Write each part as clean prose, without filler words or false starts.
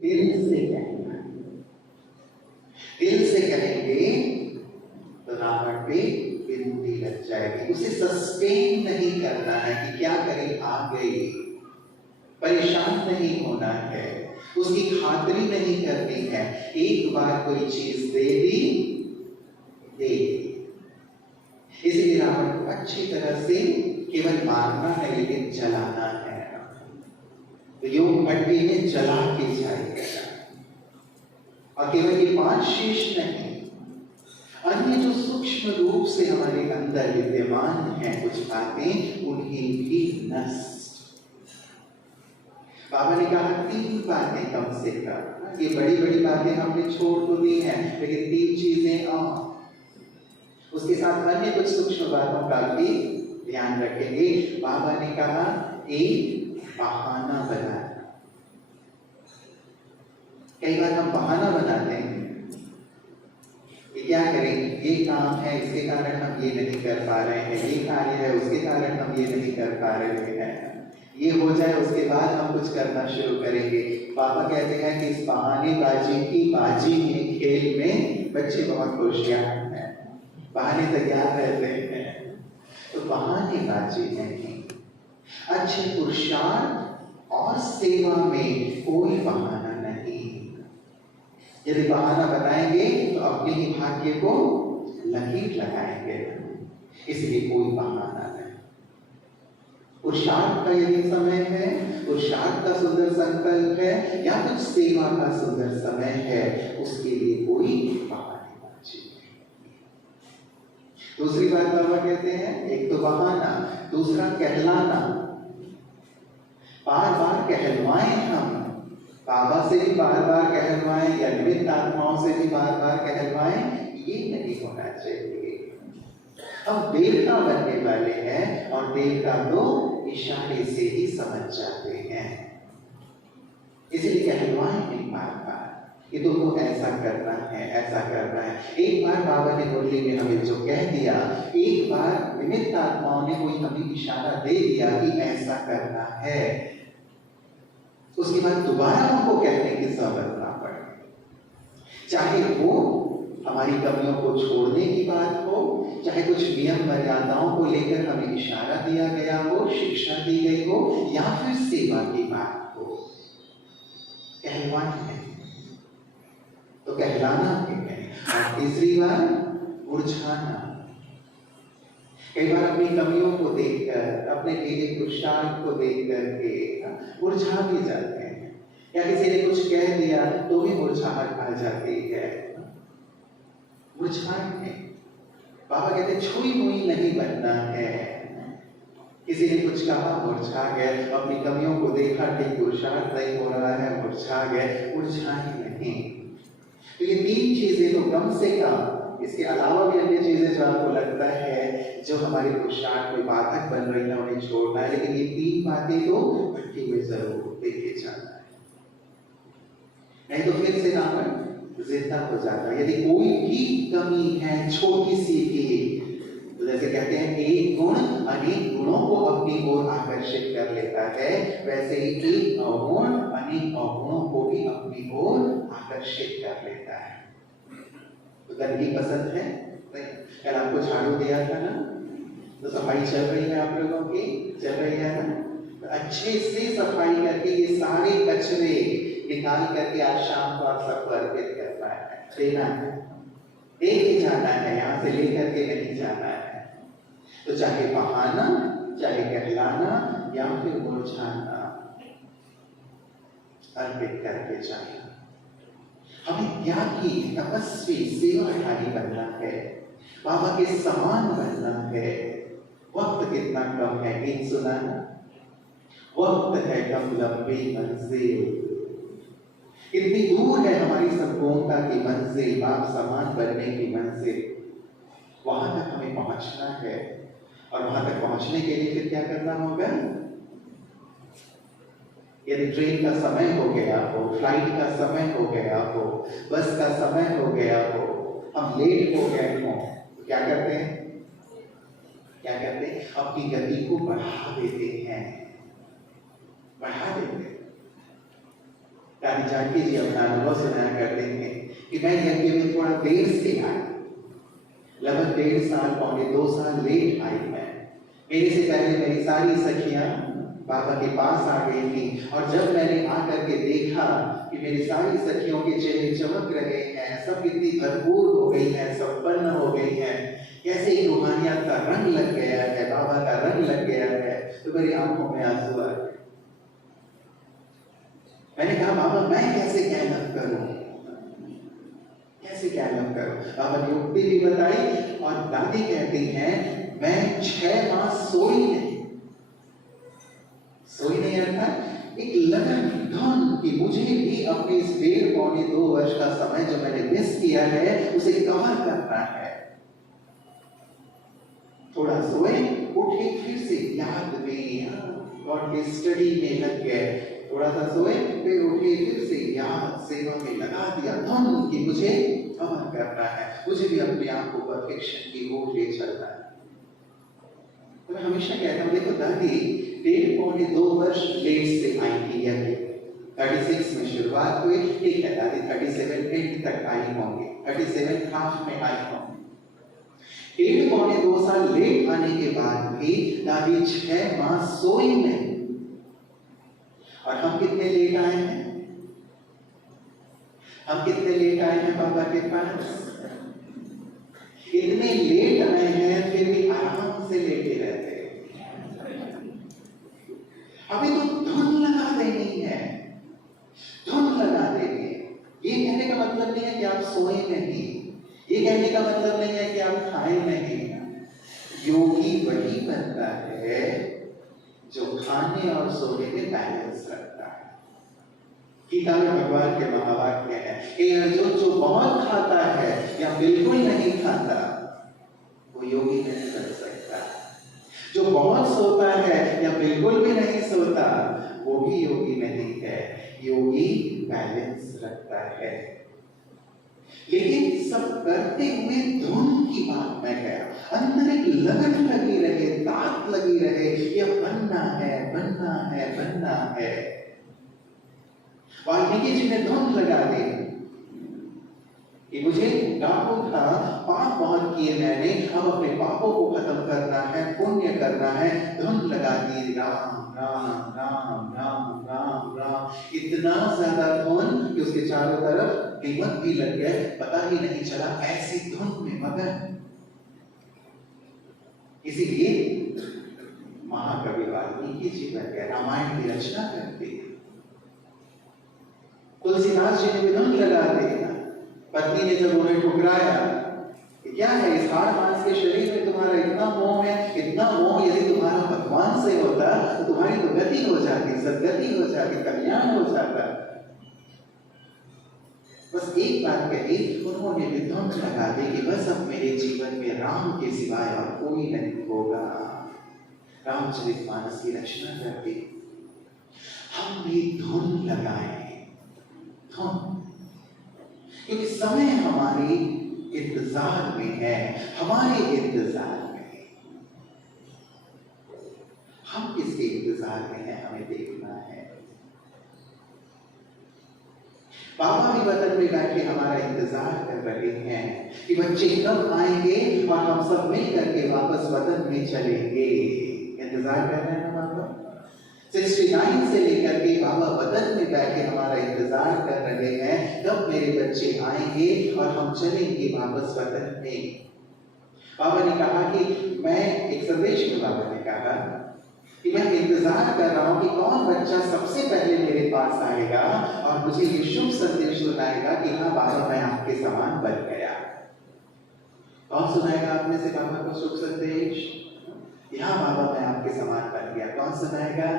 दिल से कहना, दिल से कहेंगे तो रावण पे बिंदी लग जाएगी। उसे सस्टेन नहीं करना है कि क्या करें, आ गई, परेशान नहीं होना है, उसकी खातिरी नहीं करनी है। एक बार कोई चीज दे दी, दे दी। इसलिए रावण को अच्छी तरह से केवल मारना है लेकिन जलाना है। तो योग भट्टी में जला के जाएगा। और केवल ये 5 शीश नहीं, अन्य जो सूक्ष्म रूप से हमारे अंदर विद्यमान हैं कुछ बातें, उन्हें भी नष्ट। बाबा ने कहा 3 बातें कम से कम। ये बड़ी बड़ी बातें हमने छोड़ तो दी हैं, लेकिन 3 चीजें और उसके साथ अन्य कुछ सूक्ष्म बातों का भी ध्यान रखेंगे। बाबा ने कहा एक बहाना बनाना। कई बार हम बहाना बनाते हैं कि क्या करें, ये काम है इसके कारण हम ये नहीं कर पा रहे हैं, ये कार्य है उसके कारण हम ये नहीं कर पा रहे हैं, ये हो जाए उसके बाद हम कुछ करना शुरू करेंगे। बाबा कहते हैं कि इस बहानेबाजी की बाजी में, खेल में बच्चे बहुत होशियार हैं, बहाने तैयार रहते हैं। तो बहानेबाजी नहीं, अच्छे पुरुषार्थ और सेवा में कोई बहाना नहीं। यदि बहाना बनाएंगे तो अपने ही भाग्य को लकीर लगाएंगे, इसलिए कोई बहाना नहीं। पुरुषार्थ का यदि समय है, पुरुषार्थ का सुंदर संकल्प है, या कुछ सेवा का सुंदर समय है, उसके लिए कोई बहानेबाजी नहीं। दूसरी बात बाबा कहते हैं, एक तो बहाना, दूसरा कहलाना। बार बार कहलवाएं हम, बाबा से भी बार बार कहलवाएं या निमित्त आत्माओं से भी बार बार कहलवाएं, ये नहीं होना चाहिए। हम देवता बनने वाले हैं और देवता तो इशारे से ही समझ जाते हैं, इसलिए कहलवाएं नहीं बार बार कि तुमको ऐसा करना है, ऐसा करना है। एक बार बाबा ने मुरली में हमें जो कह दिया, एक बार निमित्त आत्माओं ने कोई हमें इशारा दे दिया कि ऐसा करना है, उसके बाद दोबारा हमको कहने की जरूरत ना पड़े। चाहे वो हमारी कमियों को छोड़ने की बात हो, चाहे कुछ नियम मर्यादाओं को लेकर हमें इशारा दिया गया हो, शिक्षा दी गई हो, या फिर सेवा की बात हो, कहलवाना नहीं तो कहलाना भी नहीं। और तीसरी बार उलझाना। कई बार अपनी कमियों को देखकर, अपने किए पुरुषार्थ को देख करके मुरझा भी जाते हैं, या किसी ने कुछ कह दिया तो भी मुरझाहट आ जाती है। मुरझाहट नहीं, बाबा कहते छुई मुई नहीं बनना है। किसी ने कुछ कहा, मुरझा गए, अपनी कमियों को देखा कि पुरुषार्थ नहीं हो रहा है, मुरझा गए, मुरझाए नहीं। तो ये 3 चीजें तो कम से कम, इसके अलावा भी अन्य चीजें जो आपको लगता है जो हमारे पुरुषार्थ में बाधक बन रही है, उन्हें छोड़ना है, लेकिन ये 3 बातें तो भट्टी में जरूर देखे जाना है, नहीं तो फिर से रावण जिंदा हो जाता है। यदि कोई भी कमी है छोटी सी भी, तो जैसे कहते हैं एक गुण अनेक गुणों को अपनी ओर आकर्षित कर लेता है, वैसे ही एक अवगुण अनेक अवगुणों को भी अपनी ओर आकर्षित कर लेता है। तो गंदगी पसंद है? कल आपको झाड़ू दिया था ना, तो सफाई चल रही है आप लोगों की, चल रही है ना, तो अच्छे से सफाई करके ये सारे कचरे निकाल करके आज शाम को आप सबको अर्पित करना है, देना है, दे के जाना है, यहाँ से लेकर के नहीं जाना है। तो चाहे बहाना, चाहे कहलाना, या फिर मुरझाना, अर्पित करके जाना। हमें त्यागी, तपस्वी, सेवाधारी बनना है, बाबा के समान बनना है। वक्त कितना कम है, गीत सुनाना, वक्त है कम लंबी मंजिल, कितनी दूर है हमारी संपूर्णता की मंजिल, बाप समान बनने की मंजिल। वहां तक हमें पहुंचना है, और वहां तक पहुंचने के लिए फिर क्या करना होगा? यदि ट्रेन का समय हो गया हो, फ्लाइट का समय हो गया हो, बस का समय हो गया हो, हम लेट हो गए हो, तो क्या करते हैं? क्या करते हैं? अपनी गति को बढ़ा देते हैं, बढ़ा देते हैं। रानी जानकी जी अपना अनुभव सुनाया करते हैं कि मैं यज्ञ में थोड़ा देर से आई, लगभग 1.5 साल, पौने 2 साल लेट आई मैं। मेरे से पहले मेरी सारी सखियां बाबा के पास आ गई थी, और जब मैंने आकर के देखा कि मेरी सारी सखियों के चेहरे चमक रहे हैं, सब कितनी भरपूर हो गई हैं, संपन्न हो गई हैं, कैसे ही रूहानियत का रंग लग गया है, बाबा का रंग लग गया है, तो मेरी आंखों में आंसू आ गए। मैंने कहा बाबा मैं कैसे कहलम करूं, कैसे कहलम करूं? बाबा ने युक्ति भी बताई, और दादी कहती हैं मैं 6 माह सोई नहीं अर्थात एक लगन धन कि मुझे भी अपने इस 1.5 पौने 2 वर्ष का समय जो मैंने मिस किया है उसे कवर करना है। थोड़ा सोए, उठे, फिर से याद में गॉड के स्टडी में लग गए, थोड़ा सा सोए, फिर उठे, फिर से याद सेवा में लगा दिया धन कि मुझे कवर करना है, मुझे भी अपने आप को परफेक्शन की ओर ले चलना है। तो मैं हमेशा कहता हूँ देखो दादी 1.5 पौने 2 वर्ष लेट से आई थी, यज्ञ 36 में शुरुआत हुई, ठीक है दादी 37 एंड तक आई होंगी, 37 हाफ में आई होंगी। 1.5 पौने 2 साल लेट आने के बाद भी दादी 6 माह सोई नहीं। और हम कितने लेट आए हैं? हम कितने लेट आए हैं बाबा के पास? इतने लेट आए हैं फिर भी आराम से लेटे रहते हैं। अभी तो धुन लगा देनी है, धुन लगा देनी है। ये कहने का मतलब नहीं है कि आप सोए नहीं, ये कहने का मतलब नहीं है कि आप खाए नहीं। योगी वही बनता है जो खाने और सोने में बैलेंस रखता है। गीता में भगवान के महावाक्य है, हे अर्जुन जो बहुत खाता है या बिल्कुल नहीं खाता वो योगी नहीं बन सकता। जो बहुत सोता है या बिल्कुल भी नहीं सोता वो भी योगी नहीं है। योगी बैलेंस रखता है। लेकिन सब करते हुए धुन की बात में है, अंदर एक लगन लगी रहे, ताक लगी रहे, ये बनना है, बनना है, बनना है। वाल्मीकि जी ने धुन लगा दी कि मुझे डाकू था, पाप बहुत किए मैंने, अब अपने पापों को खत्म करना है, पुण्य करना है। धुन लगा दी राम राम राम राम राम राम, इतना ज्यादा धुन कि उसके चारों तरफ दीपक भी लग गए, पता ही नहीं चला, ऐसी धुन में मगन। इसीलिए महाकवि वाल्मीकि जी बन गए, रामायण की रचना करते। तुलसीदास जी ने भी धुन लगा दी। पत्नी ने जब उन्हें ठुकराया, क्या है इस हाड़ मांस के शरीर में तुम्हारा इतना मोह है, इतना मोह यदि तुम्हारा भगवान से होता तो तुम्हारी तो गति हो जाती, सदगति हो जाती, कल्याण हो जाता। बस एक बात कही, उन्होंने भी धुन लगा दी कि बस अब मेरे जीवन में राम के सिवाय और कोई नहीं होगा। रामचरितमानस की रचना करके हम भी धुन लगाए, धुन, क्योंकि समय हमारे इंतजार में है, हमारे इंतजार में है। हम किसके इंतजार में हैं हमें देखना है। बाबा भी वतन में बैठे हमारा इंतजार कर रहे हैं कि बच्चे कब आएंगे और हम सब मिल करके वापस वतन में चलेंगे। इंतजार कर रहे हैं बाबा। 69 से लेकर के बाबा वतन में बैठे हमारा इंतजार कर रहे हैं, कब मेरे बच्चे आएंगे और हम चलेंगे वापस वतन में। बाबा ने कहा कि मैं एक संदेश में बाबा ने कहा कि मैं इंतजार कर रहा हूं कि कौन बच्चा सबसे पहले मेरे पास आएगा और मुझे ये शुभ संदेश सुनाएगा कि हाँ बाबा मैं आपके समान बन गया। कौन सुनाएगा आप में से बाबा को शुभ संदेश? यहाँ बाबा मैं आपके समान बन गया। कौन सुनाएगा?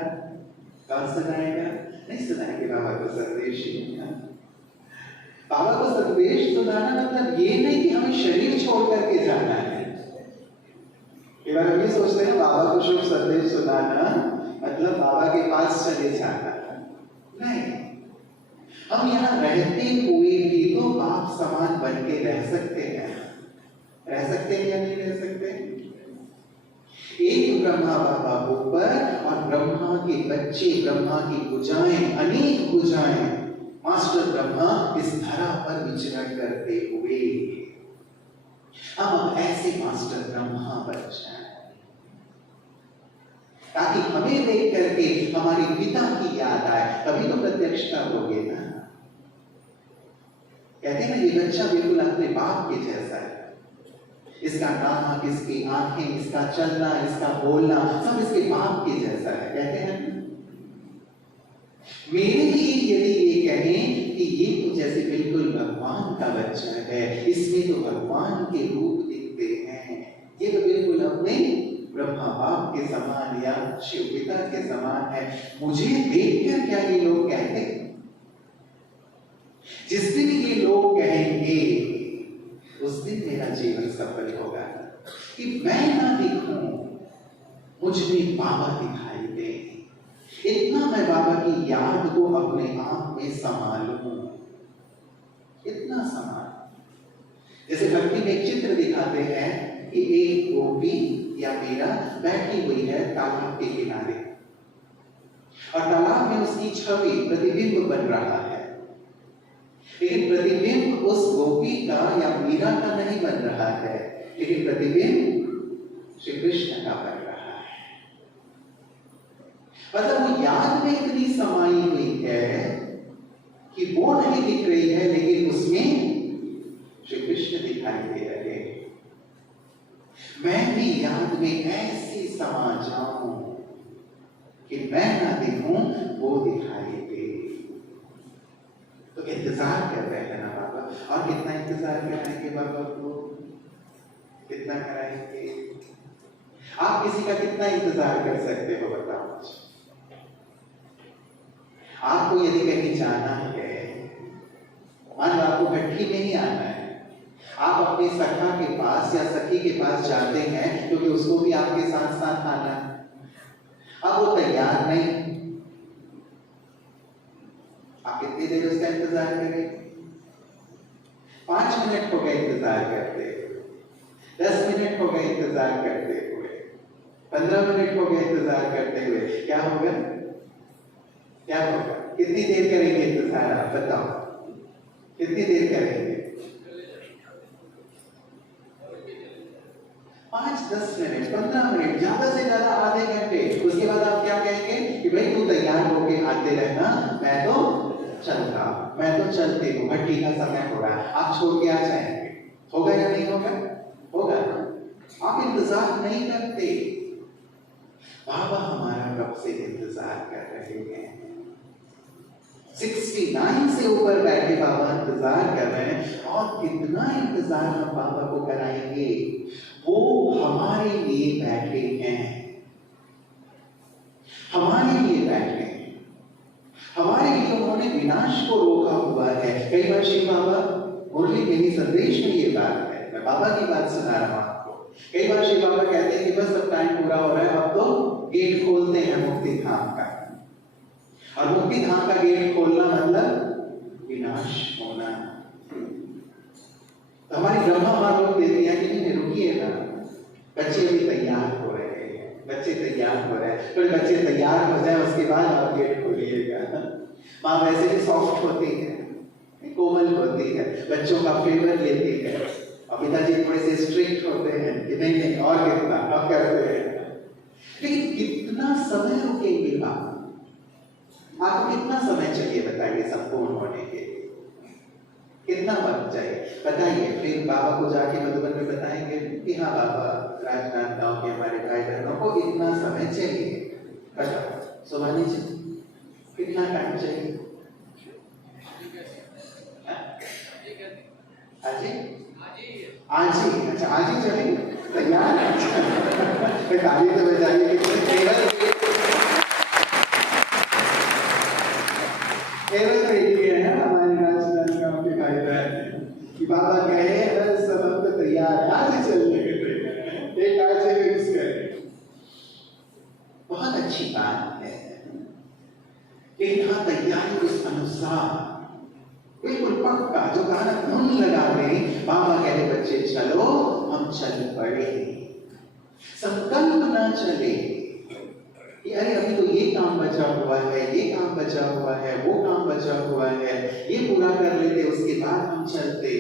कौन सुनाएगा? नहीं सुनाएंगे बाबा को संदेश। बाबा को संदेश सुनाना मतलब ये नहीं कि हमें शरीर छोड़ करके जाना है। एक बार हम ये सोचते हैं बाबा को शुभ संदेश सुनाना मतलब बाबा के पास चले जाना, नहीं। हम यहाँ रहते हुए भी तो बाप समान बन के रह सकते हैं। रह सकते हैं या नहीं रह सकते? एक ब्रह्मा बाबा ऊपर और ब्रह्मा के बच्चे, ब्रह्मा की भुजाएं, अनेक भुजाएं मास्टर ब्रह्मा इस धरा पर विचरण करते हुए हम अब ऐसे मास्टर ब्रह्मा बन जाएं, ताकि हमें देख करके हमारे पिता की याद आए। तभी तो प्रत्यक्षता होगी ना। कहते हैं ना, ये बच्चा बिल्कुल अपने बाप के जैसा है। इसका नाक, इसकी आंखें, इसका चलना, इसका बोलना सब इसके बाप के जैसा है। कहते हैं मेरे लिए यदि ये कहें कि ये तो जैसे बिल्कुल भगवान का बच्चा है, इसमें तो भगवान के रूप दिखते हैं, ये तो बिल्कुल अपने ब्रह्मा बाप के समान या शिव पिता के समान है, मुझे देखकर क्या ये लोग कहते हैं? जिस दिन ये लोग कहेंगे उस दिन मेरा जीवन सफल होगा कि मैं ना दिखूं, मुझ में बाबा दिखाई दे। इतना मैं बाबा की याद को अपने आप में संभालूं, इतना संभाल। जैसे भक्ति में एक चित्र दिखाते हैं कि एक गोपी या मीरा बैठी हुई है तालाब के किनारे, और तालाब में उसकी छवि प्रतिबिंब बन रहा है, लेकिन प्रतिबिंब उस गोपी का या मीरा का नहीं बन रहा है, लेकिन प्रतिबिंब श्री कृष्ण का बन रहा है। मतलब वो याद में इतनी समाई हुई है कि वो नहीं दिख रही है, लेकिन उसमें श्री कृष्ण दिखाई दे रहे हैं। मैं भी याद में ऐसी समा जाऊं कि मैं ना दिखूं, वो दिखाई दे। तो इंतजार कर रहे हैं ना बाबा, और कितना इंतजार कराएंगे बाबा को, कितना कराएंगे? आप किसी का कितना इंतजार कर सकते हो बताओ? आपको यदि कहीं जाना है, मान लो आपको भट्टी में ही आना है, आप अपने सखा के पास या सखी के पास जाते हैं क्योंकि उसको भी आपके साथ साथ आना है। अब वो तैयार नहीं, आप कितनी देर उसका इंतजार करेंगे? 5 मिनट हो गए इंतजार करते हुए, 10 मिनट हो गए इंतजार करते हुए, 15 मिनट हो गए इंतजार करते हुए, क्या होगा? क्या होगा? कितनी देर करेंगे इंतजार? आप बताओ, कितनी देर करेंगे? 5-10 मिनट, 15 मिनट, ज्यादा से ज्यादा आधे घंटे। उसके बाद आप क्या कहेंगे कि भाई तू तैयार होके आते रहना, मैं तो चलता, मैं तो चलती हूँ, भट्टी का समय हो रहा है, आप छोड़ के आ जाएंगे। होगा या नहीं होगा? होगा ना। आप इंतजार नहीं करते। बाबा हमारा कब से इंतजार कर रहे हैं? 69 से ऊपर बैठे बाबा इंतजार कर रहे हैं, और कितना इंतजार हम बाबा को कराएंगे? वो हमारे लिए बैठे हैं, हमारे लिए बैठे हैं, हमारे लिए उन्होंने विनाश को रोका हुआ है। कई बार श्री बाबा मुरली में ही संदेश में ये बात है, मैं बाबा की बात सुना रहा हूं आपको। कई बार श्री बाबा कहते हैं कि बस अब टाइम पूरा हो रहा है, अब तो गेट खोलते हैं मुक्ति धाम का। और मुक्ति धाम का गेट खोलना मतलब विनाश होना। तो हमारी ब्रह्मा माँ लोग देती है कि नहीं रुकिए ना, बच्चे भी तैयार हो रहे हैं, बच्चे तैयार हो रहे हैं, फिर बच्चे तैयार हो जाए उसके बाद आप गेट खोलिएगा। माँ वैसे भी सॉफ्ट होती है, कोमल होती है, बच्चों का फेवर लेती है, और पिताजी थोड़े से स्ट्रिक्ट होते हैं कि नहीं नहीं और कितना अब करते हैं। लेकिन कितना समय रुकेंगे आप? आपको कितना समय चाहिए बताइए संपूर्ण होने के लिए? कितना वक्त चाहिए बताइए? फिर बाबा को जाके मधुबन में बताएंगे कि हाँ बाबा राजनांद गांव के हमारे भाई बहनों को इतना समय चाहिए। बताओ सुभानी जी, कितना टाइम चाहिए? आज ही? अच्छा आज ही चलेंगे, तैयार है? ताली तो बजाइए। केवल है हमारे राजनांद गांव के भाई बहन कि बाबा कहे बस सब हम तो तैयार है, आज ही चलने के तैयार, एक आज से फिक्स करें। बहुत अच्छी बात है, लेकिन हाँ तैयारी उस अनुसार बिल्कुल पक्का, जो गाना धुन लगा दें, बाबा कहे बच्चे चलो हम चल पड़े। संकल्प ना चले कि अरे अभी तो ये काम बचा हुआ है, ये काम बचा हुआ है, वो काम बचा हुआ है, ये पूरा कर लेते, उसके बाद हम चलते।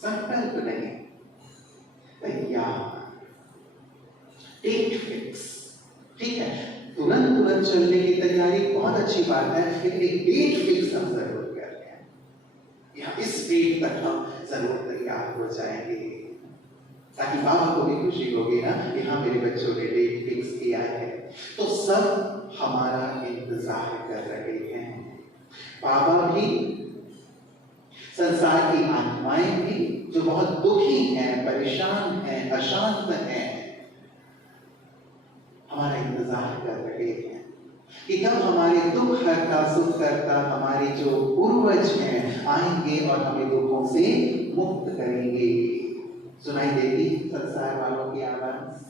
संकल्प नहीं, तैयार, टेक फिक्स। ठीक है, तुरंत तुरंत चलने की तैयारी बहुत अच्छी बात है, लेकिन एक डेट फिक्स हम जरूर कर लें, या इस डेट तक हम जरूर तैयार हो जाएंगे, ताकि बाबा को भी खुशी होगी ना कि हाँ मेरे बच्चों ने डेट फिक्स किया है। तो सब हमारा इंतजार कर रहे हैं, बाबा भी, संसार की आत्माएं भी जो बहुत दुखी हैं, परेशान हैं, अशांत हैं, हमारा इंतजार कर रहे हैं कि कब हमारे दुख हरता, सुख करता हमारे जो पूर्वज हैं आएंगे और हमें दुखों से मुक्त करेंगे। सुनाई देती संसार वालों की आवाज।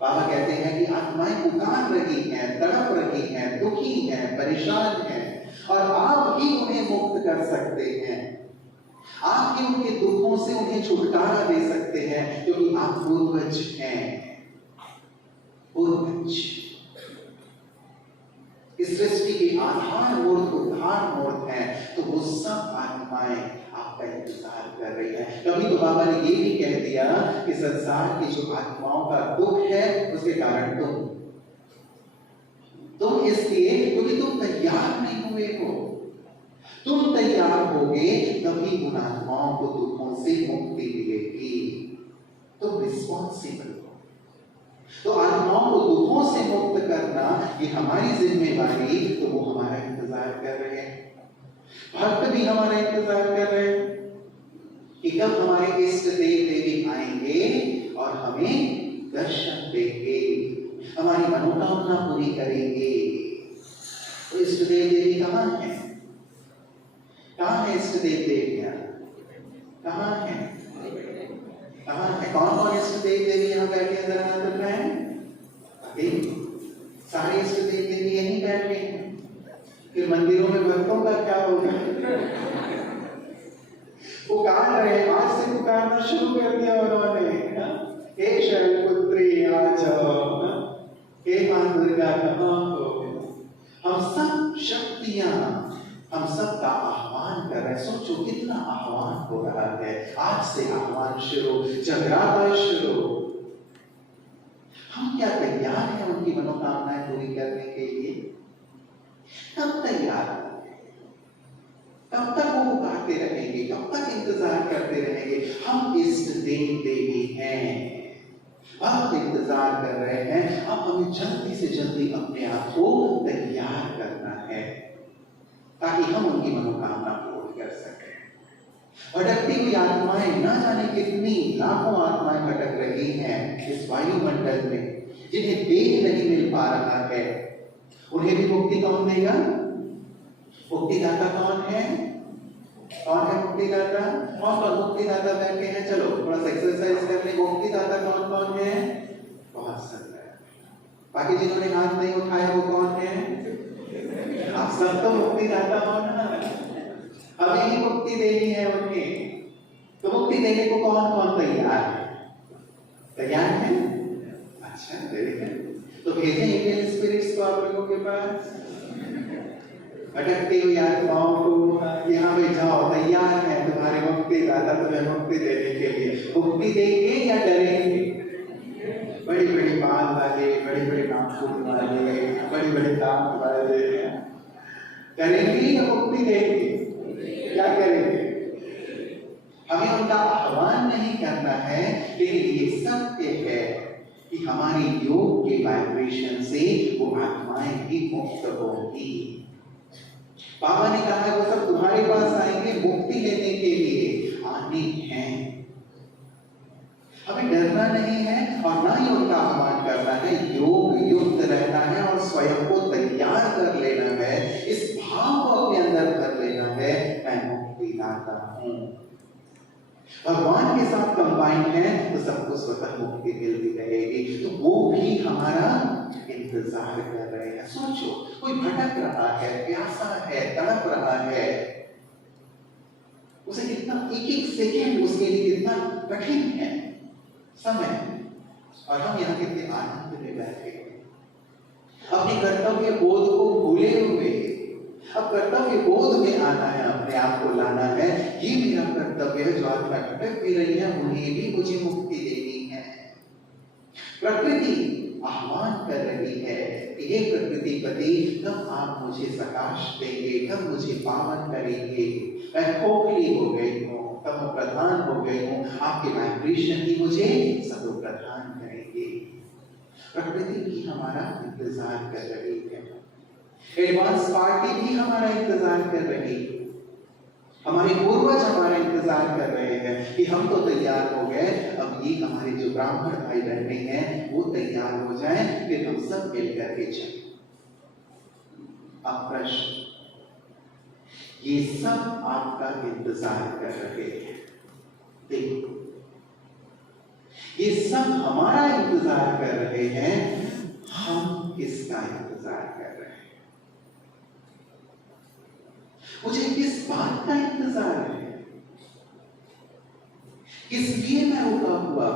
बाबा कहते हैं कि आत्माएं पुकार रही हैं, तड़प रही हैं, दुखी हैं, परेशान हैं, और आप ही उन्हें मुक्त कर सकते हैं। आप ही उनके दुखों से उन्हें छुटकारा दे सकते हैं, क्योंकि आप पूर्वज हैं। पूर्वज इस सृष्टि के आधार मूर्त, उद्धार मूर्त हैं, तो वो सब आत्माएं आपका इंतजार कर रही है। कभी तो बाबा ने ये भी कह दिया कि संसार की जो आत्माओं का दुख है उसके कारण तुम इसलिए क्योंकि तुम तैयार नहीं हुए हो। तुम तैयार होगे तभी उन आत्माओं को दुखों से मुक्ति मिलेगी। तुम रिस्पॉन्सिबल हो। तो आत्माओं को दुखों से मुक्त करना ये हमारी जिम्मेवारी, तो वो हमारा इंतजार कर रहे हैं। भक्त भी हमारा इंतजार कर रहे हैं कि कब हमारे इष्ट देव देवी आएंगे और हमें दर्शन देंगे, हमारी मनोकामना पूरी करेंगे। तो इष्ट देव देवी कहाँ है? कहाँ है इष्ट देव देवियां? कहाँ है? कहाँ है? कौन कौन इष्ट देव देवी यहाँ बैठे हैं? जरा नजर में सारे इष्ट देव देवी यहीं बैठे हैं। फिर मंदिरों में भक्तों का क्या होगा? पुकार रहे हैं, आज से पुकारना शुरू कर दिया उन्होंने। हे शैलपुत्री आ जाओ, हे मां दुर्गा कहाँ हो? हम सब शक्तियां, हम सब का आह्वान कर रहे हैं। सोचो कितना आह्वान हो रहा है। आज से आह्वान शुरू, जगराता शुरू। हम क्या तैयार हैं उनकी मनोकामनाएं पूरी करने के लिए? कब तैयार होंगे? कब तक वो पुकारते रहेंगे? कब तक इंतजार करते रहेंगे? हम इष्ट देव देवी हैं, अब इंतजार कर रहे हैं। अब हमें जल्दी से जल्दी अपने आप को तैयार करना है, ताकि हम उनकी मनोकामना पूर्ण कर सकें। भटकती हुई आत्माएं, ना जाने कितनी लाखों आत्माएं भटक रही हैं इस वायुमंडल में, जिन्हें वेग नहीं मिल पा रहा है। उन्हें भी मुक्ति कौन देगा? मुक्तिदाता कौन है? कौन है मुक्तिदाता? कौन कौन मुक्तिदाता बैठे हैं? चलो थोड़ा सा एक्सरसाइज कर लें। मुक्तिदाता कौन कौन है? बहुत सुंदर। बाकी जिन्होंने हाथ नहीं उठाया वो कौन है? आप सब तो मुक्तिदाता हो ना, हमें ही मुक्ति देनी है उन्हें। तो मुक्ति देने को कौन कौन तैयार है? तैयार है? अच्छा, वेरी गुड। तो भेजें एंजल स्पिरिट्स को आप लोगों के पास, भटकती हुई आत्माओं को यहाँ पे जाओ, तैयार है तुम्हारे मुक्तिदाता तुम्हें मुक्ति देने के लिए। मुक्ति देंगे या डरेंगे? बड़ी बड़ी बाल वाले, बड़ी बड़ी नाखून वाले, बड़ी बड़ी दांत वाले करेंगे या मुक्ति देंगे? क्या करेंगे? हमें उनका आह्वान नहीं करना है, लेकिन ये सत्य है कि हमारी योग के वाइब्रेशन से वो आत्माएं भी मुक्त होंगी। बाबा ने कहा है वो सब तुम्हारे पास आएंगे मुक्ति लेने के लिए, आने हैं। हमें डरना नहीं है और ना ही उनका आह्वान करना है। योग युक्त रहना है और स्वयं को तैयार कर लेना है। इस भाव को अपने अंदर कर लेना है, मैं मुक्तिदाता हूं। भगवान के साथ कंबाइंड है तो सबको स्वतः मुक्ति मिलती रहेगी। तो वो भी हमारा इंतजार कर रहे हैं। सोचो, कोई भटक रहा है, प्यासा है, तड़प रहा है, उसे कितना एक एक सेकेंड उसके लिए कितना कठिन है समय, और हम यहाँ कितने आनंद में बैठे हैं। अपने कर्तव्य बोध को भूले हुए। अब कर्तव्य बोध में आना है, अपने आप को लाना है। ये मेरा कर्तव्य है। जो आत्मा भटक भी रही है उन्हें भी मुझे मुक्ति देनी है। प्रकृति आह्वान कर रही है कि हे प्रकृति पति, कब आप मुझे प्रकाश देंगे, कब मुझे पावन करेंगे। मैं खोखली हो गई हूँ, तमो प्रधान हो गई हूँ, आपके वाइब्रेशन ही मुझे सतो प्रधान करेंगे। प्रकृति भी हमारा इंतजार कर रही है। एडवांस पार्टी भी हमारा इंतजार कर रही है। हमारे पूर्वज हमारा इंतजार कर रहे हैं कि हम तो तैयार हो गए, अब ये हमारे जो ब्राह्मण भाई बहने हैं वो तैयार हो जाएं, फिर हम सब मिलकर के चलें। अब प्रश्न, ये सब आपका इंतजार कर रहे हैं। देखो, ये सब हमारा इंतजार कर रहे हैं, हम किसका इंतजार कर रहे हैं? मुझे किस बात का इंतजार है? किस लिए मैं रुका हुआ?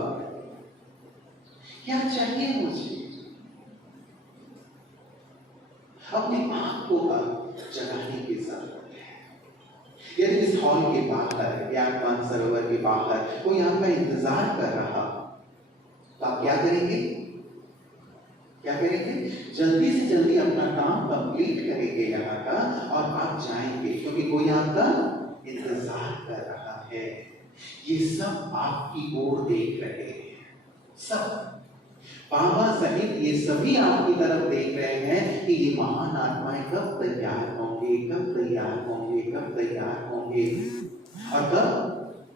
क्या चाहिए मुझे? अपने आप को जगाने की जरूरत है। यदि इस हॉल के बाहर या मानसरोवर के बाहर कोई आपका इंतजार कर रहा, तो आप क्या करेंगे? क्या करेंगे? जल्दी से जल्दी अपना काम कंप्लीट करेंगे यहाँ का और आप जाएंगे, क्योंकि कोई आपका इंतजार कर रहा है। ये सब आपकी ओर देख रहे हैं। सब बाबा सहित ये सभी आपकी तरफ देख रहे हैं कि ये महान आत्माएं कब तैयार होंगे, कब तैयार होंगे, कब तैयार होंगे, और तब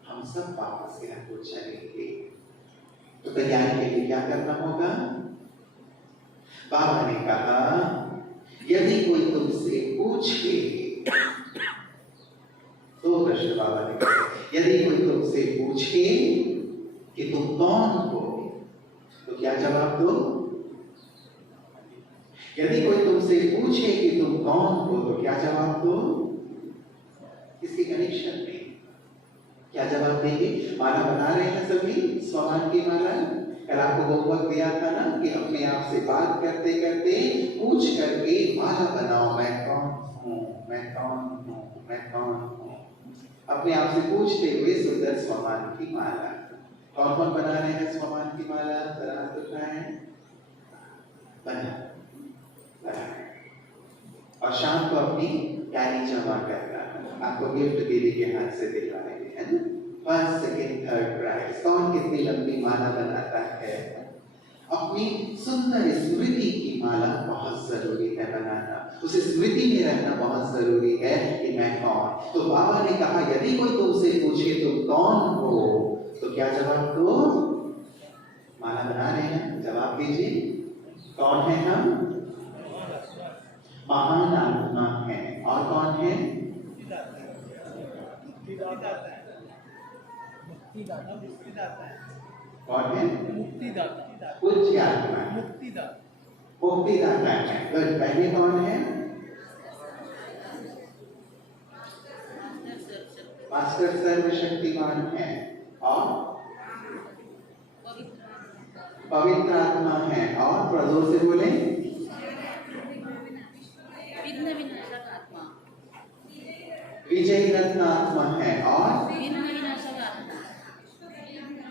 हम सब वापस यहाँ को चलेंगे। तो तैयारी के लिए क्या करना होगा? बाबा ने कहा, यदि कोई तुमसे पूछे, तो प्रश्न बाबा ने कहा, यदि कोई तुमसे पूछे कि तुम कौन हो, तो क्या जवाब दो? यदि कोई तुमसे पूछे कि तुम कौन हो, तो क्या जवाब दो? इसके कनेक्शन में क्या जवाब देंगे? माला बना रहे हैं सभी, स्वमान की माला। कल आपको होमवर्क दिया था ना कि अपने आप से बात करते करते पूछ करके माला बनाओ, मैं कौन हूँ, मैं कौन हूँ, मैं कौन हूँ। अपने आप से पूछते हुए सुंदर स्वमान की माला। कौन कौन बना रहे हैं स्वमान की माला? जरा हाथ उठाएं। बना और शाम को अपनी डायरी जमा करना। आपको गिफ्ट दीदी के हाथ से दिलवाएंगे, है ना? First, second, third prize. कौन कितनी लंबी माला बनाता है? अपनी सुंदर स्मृति की माला बहुत जरूरी है बनाना। उस स्मृति में रहना बहुत जरूरी है कि मैं कौन। तो बाबा ने कहा, यदि कोई तुमसे पूछे तुम कौन हो, तो क्या जवाब दो? माला बना रहे हैं, जवाब दीजिए। कौन है हम? महान आत्मा है। और कौन है? कौन है? मुक्तिदाता। पूज्य आत्मा है। मुक्तिदाता है। तो पहले कौन है? मास्टर सर्वशक्तिमान है। और पवित्र आत्मा है। और प्रदोष से बोले विजयी रत्न आत्मा है। और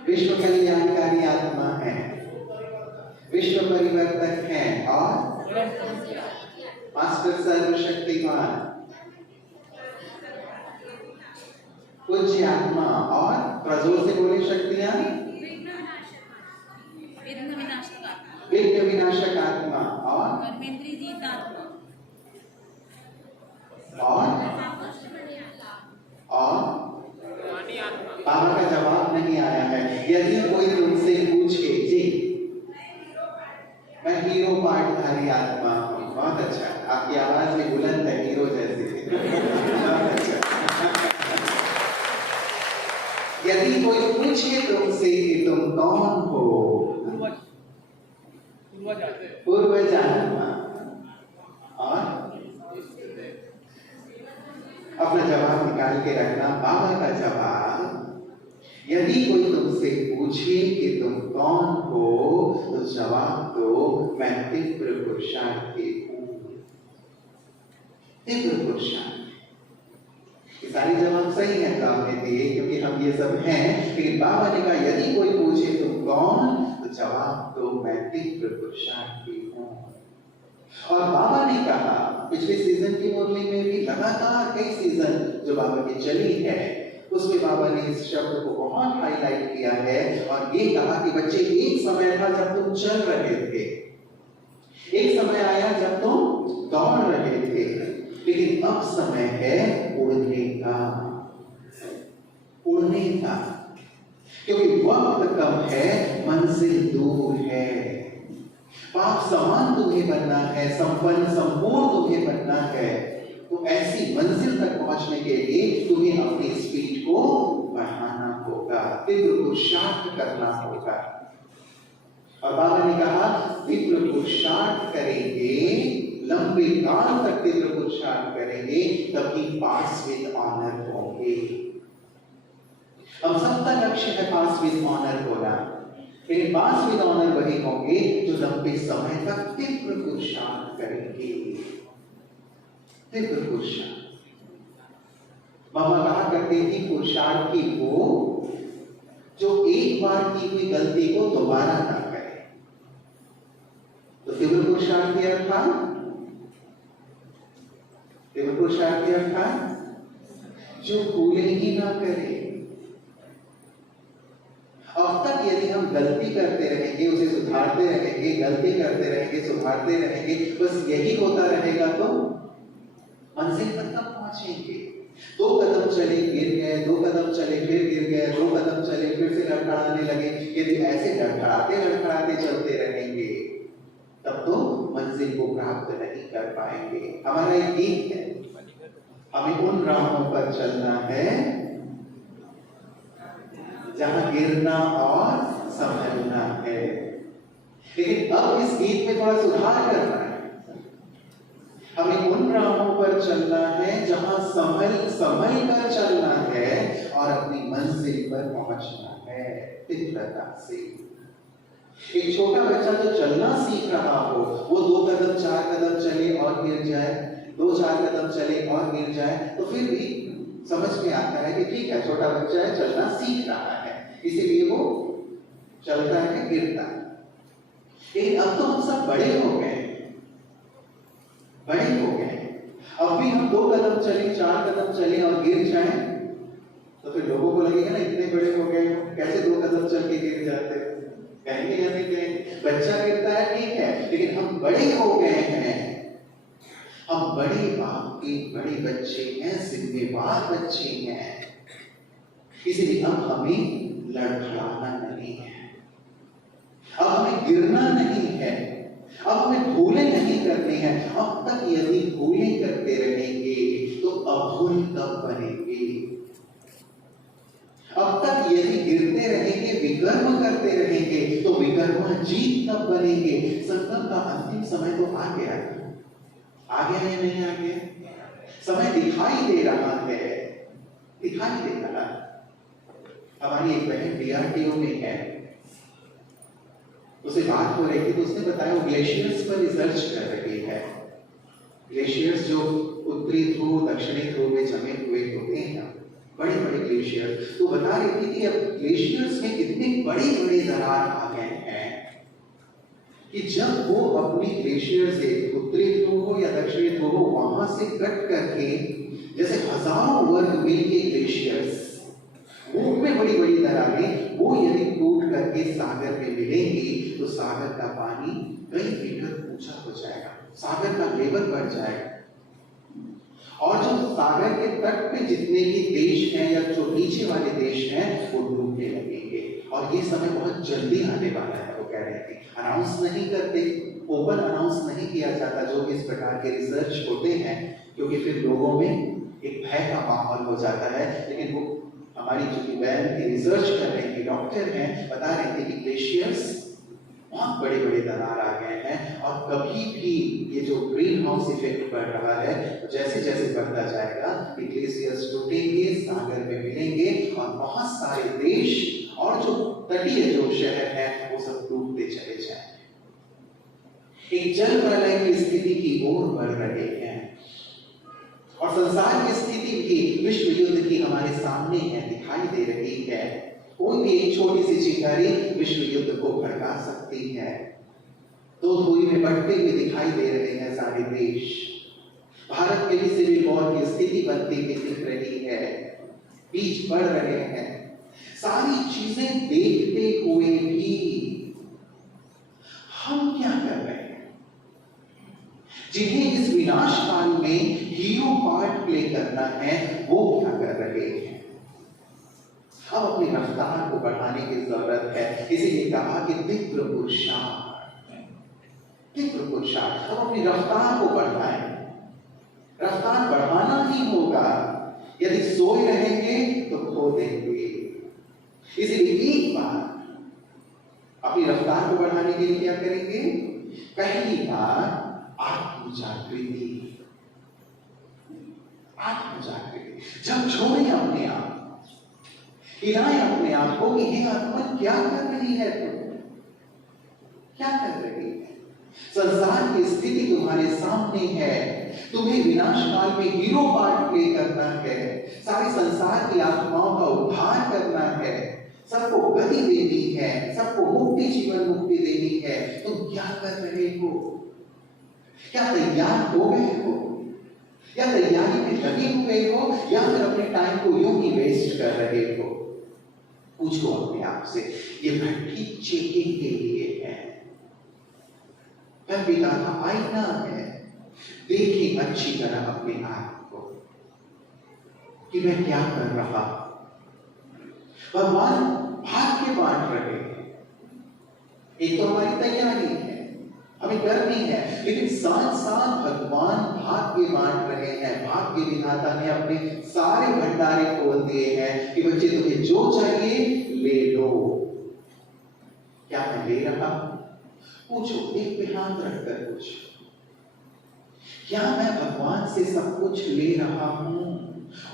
विश्व कल्याणकारी आत्मा है। विश्व परिवर्तक है। और मास्टर सर्वशक्तिमान, पूज्य आत्मा। और प्रजोर से बोले शक्तियां विघ्न विनाशक आत्मा। और बाबा का जवाब नहीं आया है। यदि कोई तुमसे पूछे, जी मैं हीरो पार्टधारी आत्मा हूँ। बहुत अच्छा, आपकी आवाज भी बुलंद है, हीरो जैसी। बहुत अच्छा। यदि कोई पूछे तुमसे कि तुम कौन हो, पूर्वज आत्मा। और अपना जवाब निकाल के रखना। बाबा का जवाब, यदि कोई तुमसे पूछे कि तुम कौन हो तो जवाब दो, मैं तीव्र पुरुषार्थी हूं। तीव्र पुरुषार्थ। ये सारी जवाब सही है तो आपने दिए, क्योंकि हम ये सब हैं। लेकिन बाबा ने कहा यदि कोई पूछे तुम कौन तो जवाब दो, मैं तीव्र पुरुषार्थी हूं। और बाबा ने कहा पिछले सीजन की मुरली में भी लगातार कई सीजन जो बाबा की चली है उसमें बाबा ने इस शब्द को बहुत हाईलाइट किया है और ये कहा कि बच्चे एक समय था जब तुम चल रहे थे, एक समय आया जब तुम दौड़ रहे थे, लेकिन अब समय है उड़ने का। उड़ने का, क्योंकि वक्त कम है, मंजिल दूर है। पाप समान तुम्हें बनना है, संपन्न संपूर्ण तुम्हें बनना है। तो ऐसी मंजिल तक पहुंचने के लिए तुम्हें अपनी स्पीड को बढ़ाना होगा, तीव्र पुरुषार्थ करना होगा। और बाबा ने कहा तीव्र पुरुषार्थ करेंगे, लंबे काल तक तीव्र पुरुषार्थ करेंगे, तभी पास विद ऑनर होंगे। हम सबका लक्ष्य है पास विद ऑनर होना, लेकिन पास विद ऑनर वही होंगे जो लंबे समय तक तीव्र पुरुषार्थ करेंगे। तीव्र पुरुषार्थ। मामा कहा करते थे पुरुषार्थी वो जो एक बार की हुई गलती को दोबारा ना करे। तो तीव्र पुरुषार्थी अर्थात, तीव्र पुरुषार्थी अर्थात जो भूले ही ना करे। अब तक यदि हम गलती करते रहेंगे, उसे सुधारते रहेंगे, गलती करते रहेंगे, सुधारते रहेंगे, बस यही होता रहेगा तो मंजिल पर कब पहुंचेंगे? 2 कदम चले गिर गए, 2 कदम चले फिर गिर गए, 2 कदम चले फिर से लड़खड़ाने लगे। यदि ऐसे लड़खड़ाते लड़खड़ाते चलते रहेंगे तब तो मंजिल को प्राप्त नहीं कर पाएंगे। हमारा एक गीत है, हमें उन राहों पर चलना है जहां गिरना और संभलना है। लेकिन अब इस गीत में थोड़ा सुधार करना है। हमें उन राहों पर चलना है जहां संभल कर चलना है और अपनी मंजिल पर पहुंचना है तीव्रता से। एक छोटा बच्चा जो चलना सीख रहा हो, वो 2 कदम 4 कदम चले और गिर जाए, 2-4 कदम चले और गिर जाए, तो फिर भी समझ में आता है कि ठीक है, छोटा बच्चा है, चलना सीख रहा है, इसीलिए वो चलता है, गिरता है। लेकिन अब तो हम सब बड़े हो गए, बड़े हो गए। अब भी हम 2 कदम चले, 4 कदम चले और गिर जाएं, तो फिर लोगों को लगेगा ना इतने बड़े हो गए कैसे 2 कदम चल के गिर जाते हैं। कहेंगे या नहीं कहेंगे? बच्चा गिरता है ठीक है, लेकिन हम बड़े हो गए हैं, हम बड़े बाप के बड़े बच्चे हैं, जिम्मेवार बच्चे हैं। इसलिए अब हमें लड़खड़ाना नहीं है, अब हमें गिरना नहीं है, अब हमें भूलें नहीं करनी है। अब तक यदि भूलें करते रहेंगे तो अभूल कब बनेंगे? अब तक यदि गिरते रहेंगे, विकर्म करते रहेंगे, तो विकर्म जीत कब बनेंगे? संगम का अंतिम समय तो आ गया है, आ गया या नहीं आ गया? समय दिखाई दे रहा है, दिखाई दे रहा है। हमारी एक बहन डीआरडीओ में है, उसे बात हो रही थी तो उसने बताया वो ग्लेशियर्स पर रिसर्च कर रही है। ग्लेशियर्स जो उत्तरी ध्रुव दक्षिणी ध्रुव में जमे हुए होते हैं, बड़े बड़े ग्लेशियर्स, तो बता रही थी कि अब ग्लेशियर्स में इतने बड़े बड़े दरार आ गए हैं कि जब वो अपनी ग्लेशियर से उत्तरी ध्रुव हो या दक्षिणी ध्रुव हो वहां से कट करके, जैसे हजारों वर्ग मील के ग्लेशियर्स, वो में बड़ी बड़ी दरारें, वो यदि टूट करके सागर में मिलेंगी तो सागर का पानी कई मीटर ऊंचा हो जाएगा, सागर का लेवल बढ़ जाएगा। और जो सागर के तट पे जितने भी देश हैं या जो नीचे वाले देश हैं वो डूबने लगेंगे। और ये समय बहुत जल्दी आने वाला है, वो कह रहे थे। अनाउंस नहीं करते, ओपन अनाउंस नहीं किया जाता जो इस प्रकार के रिसर्च होते हैं, क्योंकि फिर लोगों में एक भय का माहौल हो जाता है। लेकिन वो हमारी जो बहन की रिसर्च कर रही थी, डॉक्टर हैं, बता रहे थे कि ग्लेशियर्स बहुत बड़े बड़े दरार आ गए हैं और कभी भी ये जो ग्रीन हाउस इफेक्ट बढ़ रहा है, जैसे जैसे बढ़ता जाएगा ग्लेशियर्स टूटेंगे, सागर में मिलेंगे और बहुत सारे देश और जो तटीय जो शहर है वो सब डूबते चले जाएंगे। एक जल प्रलय की स्थिति की ओर बढ़ रहे हैं और संसार की स्थिति भी विश्व युद्ध की हमारे सामने है, दिखाई दे रही है। कोई भी एक छोटी सी चिंगारी विश्व युद्ध को भड़का सकती है। दो धुएं में बढ़ते हुए दिखाई दे रहे हैं सारे देश। भारत में भी सिविल वॉर की स्थिति बनती हुई दिख रही है, बीच बढ़ रहे हैं। सारी चीजें देखते हुए भी हम क्या कर रहे हैं? जिन्हें इस विनाश काल में हीरो पार्ट प्ले करना है वो क्या कर रहे हैं? अब अपनी रफ्तार को बढ़ाने की जरूरत है। इसीलिए कहा कि तीव्र पुरुषार्थ, तीव्र पुरुषार्थ। अब अपनी रफ्तार को बढ़ाएं। रफ्तार बढ़ाना ही होगा, यदि सोए रहेंगे तो खो देंगे। इसीलिए एक बार अपनी रफ्तार को बढ़ाने के लिए क्या करेंगे? पहली बार आत्मजागृति। आत्मजागृति जब छोड़ें अपने आप, हिलाएं अपने आप को कि हे आत्मा क्या कर रही है तुम, क्या कर रही है? संसार की स्थिति तुम्हारे सामने है, तुम्हें विनाश काल में हीरो पार्ट प्ले करना है, सारे संसार की आत्माओं का उद्धार करना है, सबको गति देनी है, सबको मुक्ति, जीवन मुक्ति देनी है। तुम क्या कर रहे हो? क्या तैयार हो गए हो, या तैयारी में लगे हुए हो, या फिर अपने टाइम को यूं ही वेस्ट कर रहे हो? पूछो अपने आप से। ये भट्टी चेकिंग के लिए है, पिता का आईना है। देखें अच्छी तरह अपने आप को कि मैं क्या कर रहा हूं। भगवान भाग्य बांट रहे हैं। एक तो हमारी तैयारी है, हमें करनी है, लेकिन साथ साथ भगवान भाग्य बांट रहे हैं। भाग्य विधाता ने अपने सारे भंडारे खोल दिए हैं कि बच्चे तुम्हें जो चाहिए ले लो। क्या मैं ले रहा हूं? पूछो, एक पे हाथ रखकर पूछो, क्या मैं भगवान से सब कुछ ले रहा हूं?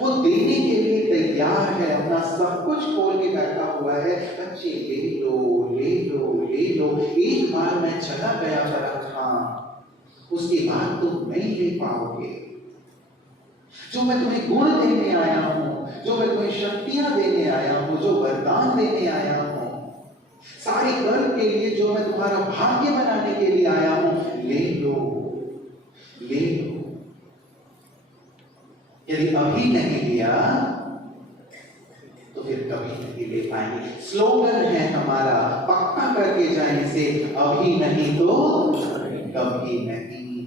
वो देने के लिए तैयार है, अपना सब कुछ खोल के बैठा हुआ है। बच्चे ले लो, ले लो, ले लो। एक बार मैं चला गया तरफ था, उसके बाद तुम नहीं ले पाओगे। जो मैं तुम्हें गुण देने आया हूं, जो मैं तुम्हें शक्तियां देने आया हूं, जो वरदान देने आया हूं, सारे कर्म के लिए जो मैं तुम्हारा भाग्य बनाने के लिए आया हूं, ले लो, ले लो। यदि अभी नहीं लिया तो फिर कभी नहीं ले पाएंगे। स्लोगन है हमारा, पक्का करके जाए इसे, अभी नहीं तो कभी नहीं,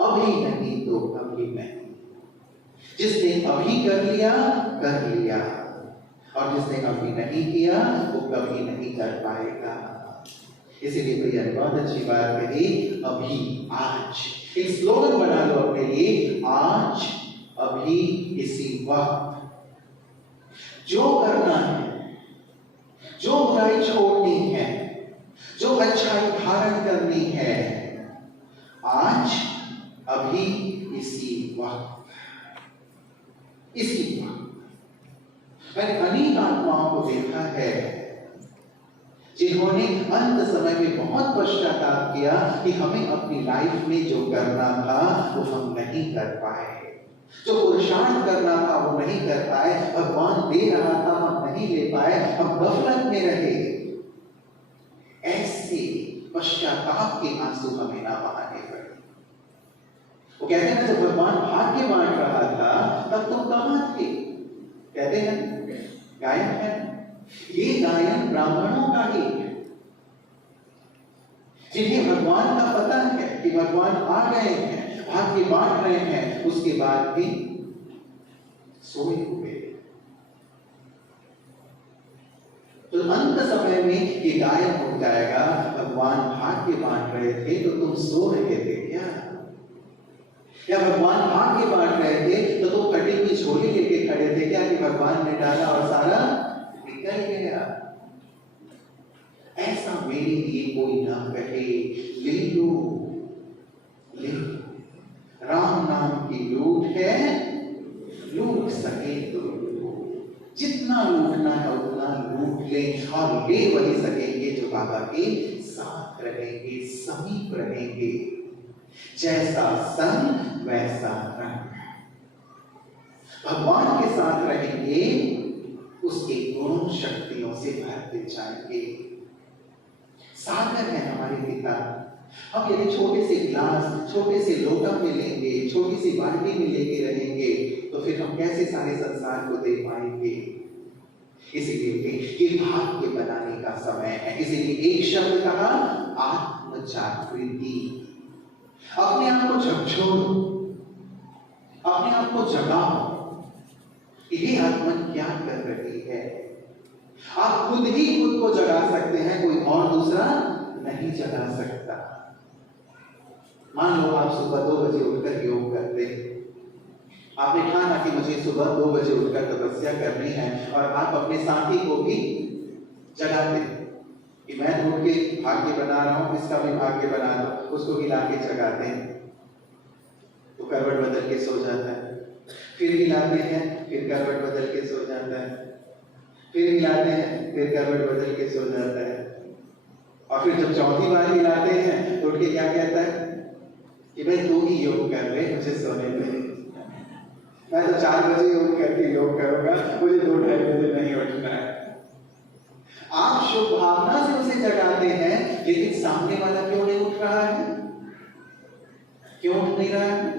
अभी नहीं तो कभी नहीं। जिसने अभी कर लिया, और जिसने अभी नहीं किया वो कभी नहीं कर पाएगा। इसीलिए भैया ने बहुत अच्छी बात कही, अभी, आज। एक स्लोगन बना लो अपने लिए, आज, अभी, इसी वक्त। जो करना है, जो बुराई छोड़नी है, जो अच्छाई धारण करनी है, आज, अभी, इसी वक्त, इसी वक्त। मैंने अनेक आत्माओं को देखा है जिन्होंने अंत समय में बहुत पश्चाताप किया कि हमें अपनी लाइफ में जो करना था वो हम नहीं कर पाए, जो पुरुषार्थ करना था वो नहीं कर पाए, भगवान दे रहा था हम नहीं ले पाए, हम गफलत में रहे। ऐसे पश्चाताप के आंसू हमें ना बहाने पड़े। वो कहते हैं जब भगवान भाग्य बांट रहा था तब तुम कहां थे? कहते हैं गायन है, ये गायन ब्राह्मणों का ही है, जिन्हें भगवान का पता है कि भगवान आ गए हैं, भाग्य बांट रहे हैं, उसके बाद भी सोए हुए। तो अंत समय में ये गायन हो जाएगा, भगवान भाग्य बांट रहे थे तो तुम सो रहे थे क्या? या भगवान भाग्य बांट रहे थे तो तुम कटी हुई झोली लेके खड़े थे क्या कि भगवान ने डाला और सारा निकल गया? ऐसा मेरे लिए कोई ना कहे, ले लो, ले लो। राम नाम की लूट है, लूट सके तो लो। जितना लूटना है उतना लूट लें, और ले वही सकेंगे जो बाबा के साथ रहेंगे, समीप रहेंगे। जैसा संग वैसा रंग। भगवान के साथ रहेंगे, उसके गुणों शक्तियों से भरते जाएंगे। सागर है हमारे पिता। हम यदि छोटे से गिलास, छोटे से लोटा में लेंगे, छोटी सी बाल्टी में लेके रहेंगे, तो फिर हम कैसे सारे संसार को दे पाएंगे? इसीलिए ये भाग्य बनाने का समय है। इसीलिए एक शब्द कहा, आत्म जागृति। अपने आप को झकझोरो, अपने आप को जगाओ। ये आत्मा क्या कर रही है? आप खुद ही खुद को जगा सकते हैं, कोई और दूसरा नहीं जगा सकता। मान लो आप सुबह 2 बजे उठकर योग करते हैं। आपने ठाना कि मुझे सुबह 2 बजे उठकर तपस्या करनी है, और आप अपने साथी को भी जगाते कि मैं उठ के भाग्य बना रहा हूं, इसका भी भाग्य बना दो, उसको हिला के जगाते हैं। तो करवट बदल के सो जाता है, फिर हिलाते हैं, फिर करवट बदल के सो जाता है, फिर हिलाते हैं, फिर करवट बदल के सो जाता है। और फिर जब चौथी बार हिलाते हैं तो उठ के क्या कहता है कि भाई तू ही योग कर ले, मुझे सोने दे। मैं तो 4 बजे योग करके योग करूंगा, मुझे 2-2:30 बजे नहीं उठना है। आप शुभ भावना से उसे जगाते हैं, लेकिन सामने वाला क्यों नहीं उठ रहा है? क्यों उठ नहीं रहा है?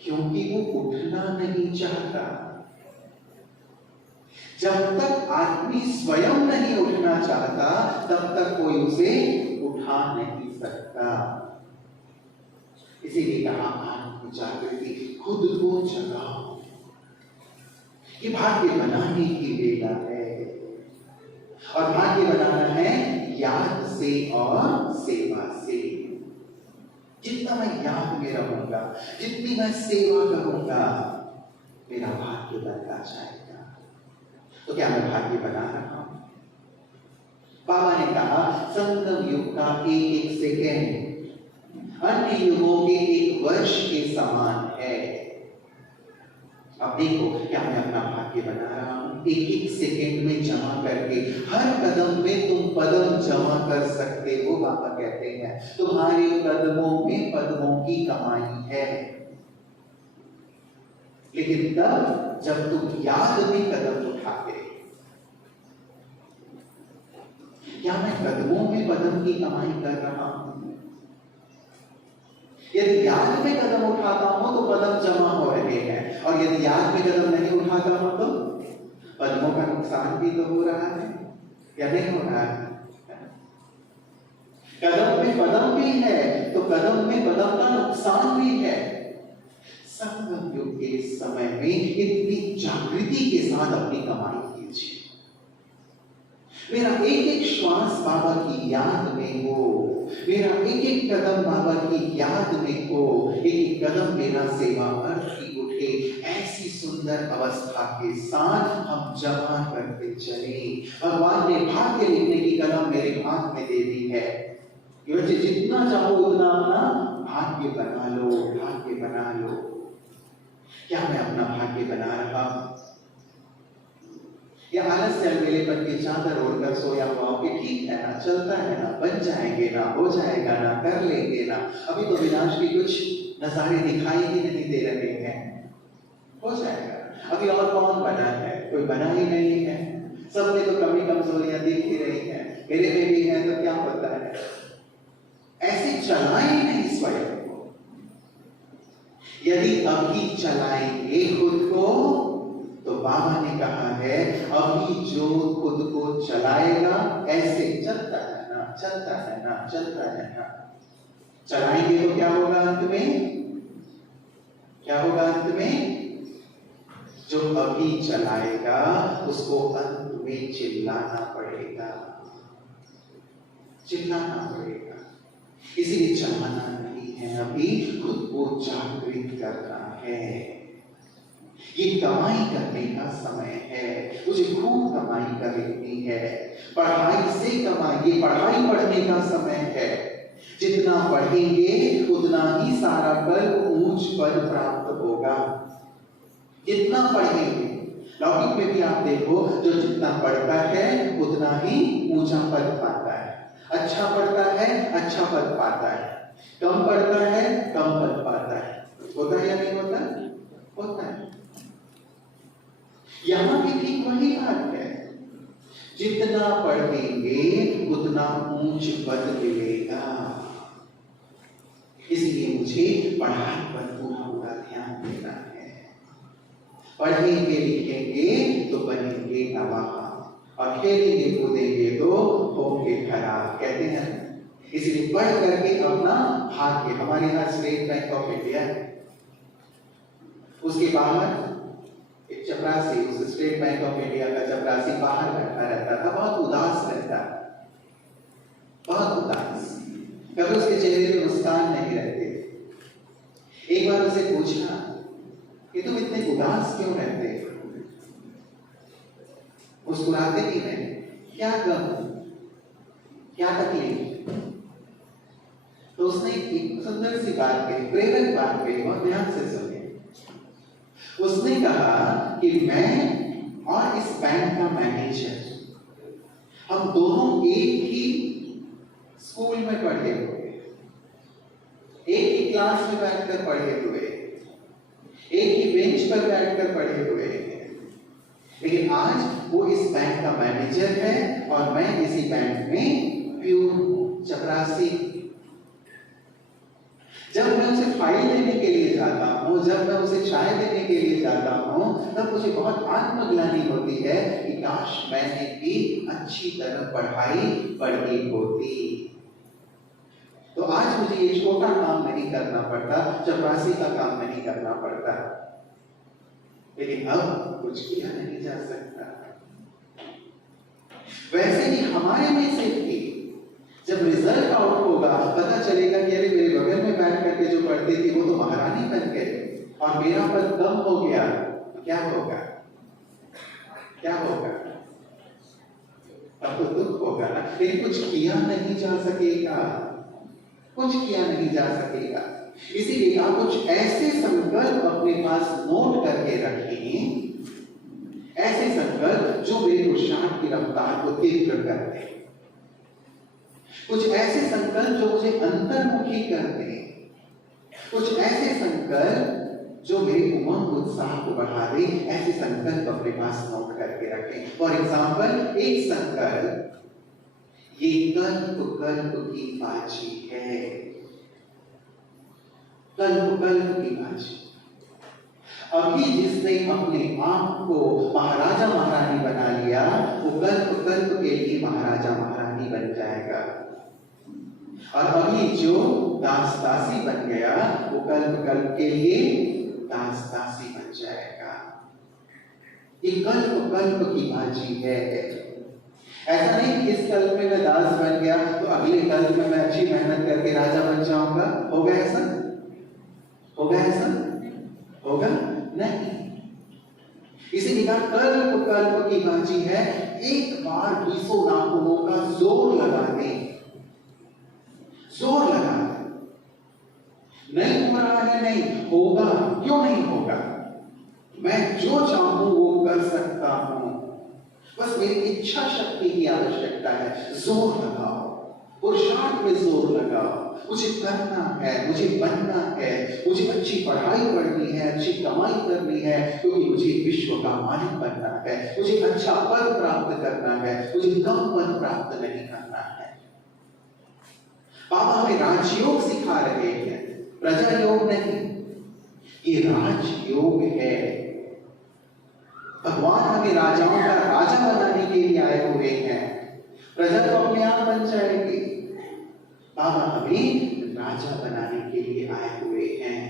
क्योंकि वो उठना नहीं चाहता। जब तक आदमी स्वयं नहीं उठना चाहता, तब तक कोई उसे उठा नहीं सकता। इसीलिए कहा आत्म जागृति, खुद को जगाओ। ये भाग्य बनाने की वेला है, और भाग्य बनाना है याद से और सेवा से। जितना मैं याद में रहूंगा, जितनी मैं सेवा करूंगा, मेरा भाग्य बनता जाएगा। तो क्या मैं भाग्य बना रहा हूं? बाबा ने कहा संगम युग का एक सेकेंड अन्य युगों के 1 वर्ष के समान है। अब देखो, क्या मैं अपना भाग्य बना रहा हूं? एक सेकेंड में जमा करके, हर कदम में तुम पदम जमा कर सकते हो। बाबा कहते हैं तुम्हारे कदमों में पद्मों की कमाई है, लेकिन तब जब तुम याद में कदम उठाते। क्या मैं कदमों में पद्म की कमाई कर रहा हूं? यदि याद में कदम उठाता हूं तो पद्म जमा हो रहे हैं, और यदि याद में कदम नहीं उठाता हूं तो पद्मों का नुकसान भी तो हो रहा है, या नहीं हो रहा है? कदम में पद्म भी है तो कदम में पद्म का नुकसान भी है। संगम युग के समय में इतनी जागृति के साथ अपनी कमाई कीजिए। मेरा एक एक श्वास बाबा की याद में हो, मेरा एक एक कदम बाबा की याद में हो, एक एक कदम मेरा सेवा अर्थ की उठे। ऐसी सुंदर अवस्था के साथ हम जमा करते चले। भगवान ने भाग्य लिखने की कलम मेरे हाथ में दे दी है। जितना चाहो उतना अपना भाग्य बना लो, भाग्य बना लो। क्या मैं अपना भाग्य बना रहा हूं? या आलस्य अलबेलेपन की चादर ओढ़कर सोया हुआ कि ठीक है ना, चलता है ना, बन जाएंगे ना, हो जाएगा ना, कर लेंगे ना, अभी तो विनाश के कुछ नजारे दिखाई ही नहीं दे रहे हैं, हो जाएगा। अभी और कौन बना है? कोई बना ही नहीं है। सब में तो कमी कमजोरियां दिख ही रही हैं, मेरे में भी है तो क्या होता है? ऐसे चलाएं नहीं स्वयं को। यदि अभी चलाएंगे खुद को, तो बाबा ने कहा है अभी जो खुद को चलाएगा, ऐसे चलता है ना, चलता है ना, चलता है ना। चलाएंगे तो क्या होगा अंत में? क्या होगा अंत में? जो अभी चलाएगा उसको अंत में चिल्लाना पड़ेगा, चिल्लाना पड़ेगा। इसीलिए चलाना नहीं है, अभी खुद को जागृत करना है। ये कमाई करने का समय है, मुझे खूब कमाई करनी है। पढ़ाई से कमाई, ये पढ़ाई पढ़ने का समय है। जितना पढ़ेंगे उतना ही सारा कल ऊंच पद प्राप्त होगा। जितना पढ़ेंगे, लौकिक में भी आप देखो, जो जितना पढ़ता है उतना ही ऊंचा पद पाता है, अच्छा पढ़ता है अच्छा पद पाता है, कम पढ़ता है कम पद पाता है। होता है या नहीं होता? होता है। यहां भी ठीक वही बात है, जितना पढ़ेंगे उतना ऊंच पद मिलेगा। इसलिए मुझे पढ़ाई पर पूरा ध्यान देना है। पढ़ेंगे लिखेंगे तो बनेंगे नवाब, और खेलेंगे कूदेंगे तो होंगे खराब, कहते हैं। इसलिए पढ़ करके अपना भाग्य, हमारे यहाँ स्टेट बैंक ऑफ इंडिया, उसके बाहर एक चपरासी, उस स्टेट बैंक ऑफ इंडिया का चपरासी बाहर बैठा रहता था, बहुत उदास रहता, बहुत उदास, कभी उसके चेहरे पे मुस्कान नहीं रहती। एक बार उसे पूछा कि तुम इतने उदास क्यों रहते हो, मुस्कुराते ही नहीं, क्या गम, क्या तकलीफ? तो उसने एक सुंदर सी बात कही, प्रेरक बात कही, बहुत ध्यान से सुनिए। उसने कहा कि मैं और इस बैंक का मैनेजर, हम दोनों एक ही स्कूल में पढ़े हुए, एक ही क्लास में बैठकर पढ़े हुए, एक ही बेंच पर बैठकर पढ़े हुए, लेकिन आज वो इस बैंक का मैनेजर है और मैं इसी बैंक में प्यून, चपरासी। जब मैं उसे फाइल देने के लिए जाता हूँ, जब मैं उसे चाय देने के लिए जाता हूँ, तब मुझे बहुत आत्मग्लानि होती है कि काश मैंने भी अच्छी तरह पढ़ाई पढ़ी होती, तो आज मुझे ये छोटा काम नहीं करना पड़ता, चपरासी का काम नहीं करना पड़ता। लेकिन अब कुछ किया नहीं जा सकता। वैसे ही हमारे में से भी जब रिजल्ट आउट होगा, पता चलेगा कि अरे मेरे बगल में बैठ करके जो पढ़ती थी वो तो महारानी बन गई और मेरा पद कम हो गया, तो क्या होगा? क्या होगा? अब तो दुख होगा, लेकिन कुछ किया नहीं जा सकेगा, कुछ किया नहीं जा सकेगा। इसीलिए आप कुछ ऐसे संकल्प अपने पास नोट करके रखें, ऐसे संकल्प जो मेरे पुरुषार्थ की रफ्तार को तीव्र करते, कुछ ऐसे संकल्प जो मुझे अंतर्मुखी करते, कुछ ऐसे संकल्प जो मेरे उमंग उत्साह को बढ़ा दे, ऐसे संकल्प अपने पास नोट करके रखें। फॉर एग्जाम्पल, एक संकल्प, ये कल्प कल्प की बाजी है, कल्प कल्प की बाजी। अभी जिसने अपने आप को महाराजा महारानी बना लिया, वो कल्प कल्प के लिए महाराजा महारानी बन जाएगा, और अभी जो दास दासी बन गया, वो कल्प कल्प के लिए दास दासी बन जाएगा। ये कल्प कल्प की बाजी है। ऐसा नहीं कि इस कल्प में मैं दास बन गया तो अगले कल्प में मैं अच्छी मेहनत करके राजा बन जाऊंगा। होगा ऐसा? होगा ऐसा? होगा नहीं। इसीलिए कहा कल्प कल्प की बाजी है। एक बार 200 नाखूनों का जोर लगा दे, जोर लगा दे। नहीं हो रहा है, नहीं होगा, क्यों नहीं होगा? मैं जो चाहूं वो कर सकता हूं, बस मेरी इच्छा शक्ति की आवश्यकता है। जोर लगाओ, पुरुषार्थ में जोर लगाओ। मुझे करना है, मुझे बनना है, मुझे अच्छी पढ़ाई पढ़नी है, अच्छी कमाई करनी है, क्योंकि मुझे विश्व का मालिक बनना है, मुझे अच्छा पद प्राप्त करना है, मुझे कम पद प्राप्त नहीं करना है। बाबा हमें राजयोग सिखा रहे हैं, प्रजा योग नहीं, ये राजयोग है। भगवान हमें राजाओं का राजा बनाने के लिए आए हुए हैं। प्रजा तो अपने आप बन जाएगी, बाबा हमें राजा बनाने के लिए आए हुए हैं।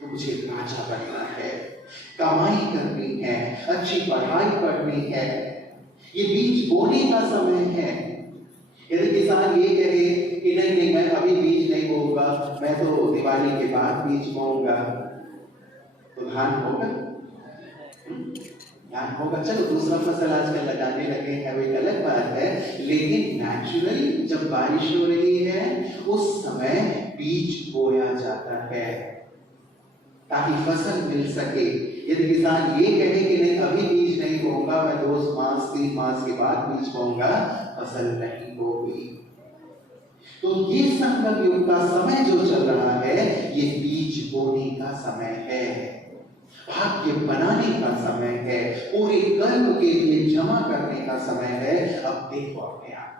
तो मुझे राजा बनना है, कमाई करनी है, अच्छी पढ़ाई पढ़नी है। ये बीज बोने का समय है। यदि किसान ये कहे कि नहीं नहीं मैं अभी बीज नहीं बोऊंगा, मैं तो दिवाली के बाद बीज बोऊंगा, तो धान होगा? धान होगा। चलो दूसरा फसल आजकल लगाने लगे हैं, वो एक अलग बात है, लेकिन नेचुरली जब बारिश हो रही है उस समय बीज बोया जाता है ताकि फसल मिल सके। यदि किसान ये कहे कि नहीं अभी बीज नहीं मास के बाद बीज बोऊंगा, फसल नहीं होगी। तो ये संगम युग का समय जो चल रहा है, ये बीज बोने का समय है, भाग्य बनाने का समय है, पूरे कल्प के लिए जमा करने का समय है। अब देखो अपने आप,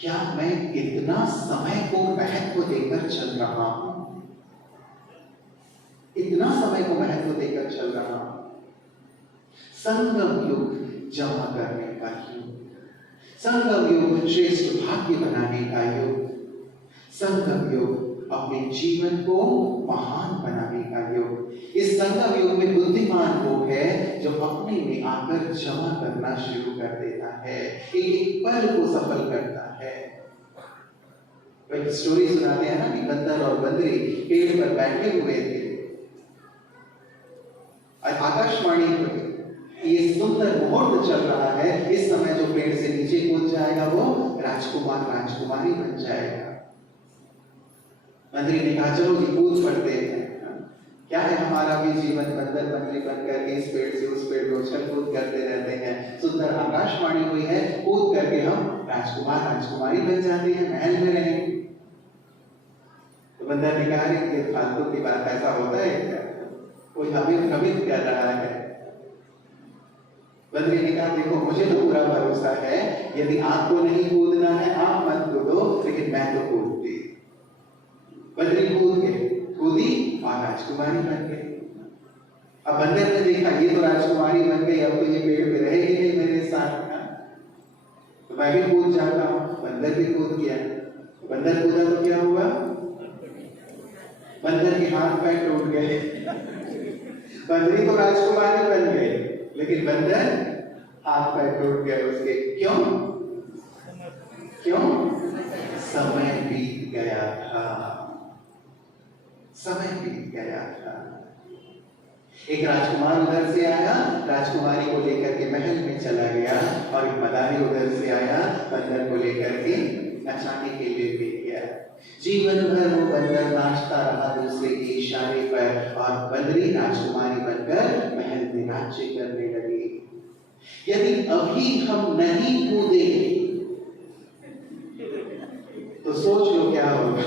क्या मैं इतना समय को महत्व देकर चल रहा हूं? इतना समय को महत्व देकर चल रहा हूं? संगम युग जमा करने का युग, संगम युग श्रेष्ठ भाग्य बनाने का युग, संगम युग अपने जीवन को महान बनाने का युग। इस संगम युग में बुद्धिमान वो है जो अपने में आकर जमा करना शुरू कर देता है, एक एक पल को सफल करता है। एक स्टोरी सुनाते हैं ना कि बंदर और बंदरी पेड़ पर बैठे हुए थे, आकाशवाणी पर ये सुंदर मुहूर्त चल रहा है, इस समय जो पेड़ से नीचे कूद जाएगा वो राजकुमार राजकुमारी बन जाएगा। बंदरी ने कहा चलो जी कूद पड़ते हैं, क्या है हमारा भी जीवन बंदर बंदरी बनकर इस पेड़ से उस पेड़ को उछल कूद करते रहते हैं, सुंदर आकाशवाणी हुई है, कूद करके हम राजकुमार राजकुमारी बन जाते हैं, महल में रहेंगे। तो बंदर ने कहा कि फालतू की बात, ऐसा होता है क्या? कोई हमें भ्रमित कर रहा है। बंदरी ने कहा देखो मुझे तो पूरा भरोसा है, यदि आपको नहीं कूदना है आप मत कूदो, लेकिन मैं तो कूदती। बंदरी कूदी और राजकुमारी बन गई। अब बंदर ने देखा ये तो राजकुमारी बन गई, अब तो ये पेड़ पे रहेगी नहीं मेरे साथ, तो मैं भी कूद जाता हूँ। बंदर भी कूद गया। बंदर कूदा तो क्या हुआ? बंदर के हाथ पैर टूट गए। बंदरी तो राजकुमारी बन गई, लेकिन बंदर हाथ पैर टूट गए उसके। क्यों? क्यों? समय बीत गया था, समय बीत गया था। एक राजकुमार उधर से आया, राजकुमारी को लेकर के महल में चला गया, और एक मदारी उधर से आया, बंदर को लेकर के नचाने के लिए ले गया। जीवन भर वो बंदर नाचता रहा दूसरे के इशारे पर, और बंदरी राजकुमारी बनकर महल में राज्य करने लगी। यदि अभी हम नहीं कूदे तो सोच लो क्या होगा।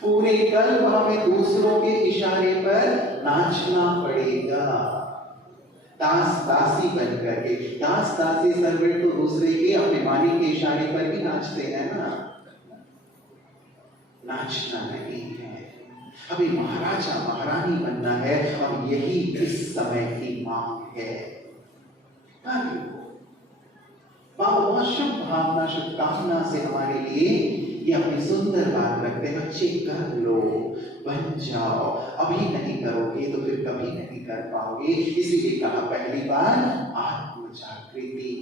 पूरे कल्प हमें दूसरों के इशारे पर नाचना पड़ेगा, दास दासी बनकर के। दास दासी सर्वेंट तो दूसरे के अपने मालिक के इशारे पर भी नाचते हैं ना, नाचना नहीं है। हमें महाराजा महारानी बनना है, और यही इस समय की मांग है। बहुत शुभ भावना शुभकामना से हमारे लिए ये अपनी सुंदर बात रखते हैं, बच्चे कर लो, बन जाओ। अभी नहीं करोगे तो फिर कभी नहीं कर पाओगे। इसीलिए कहा पहली बार आत्म जागृति,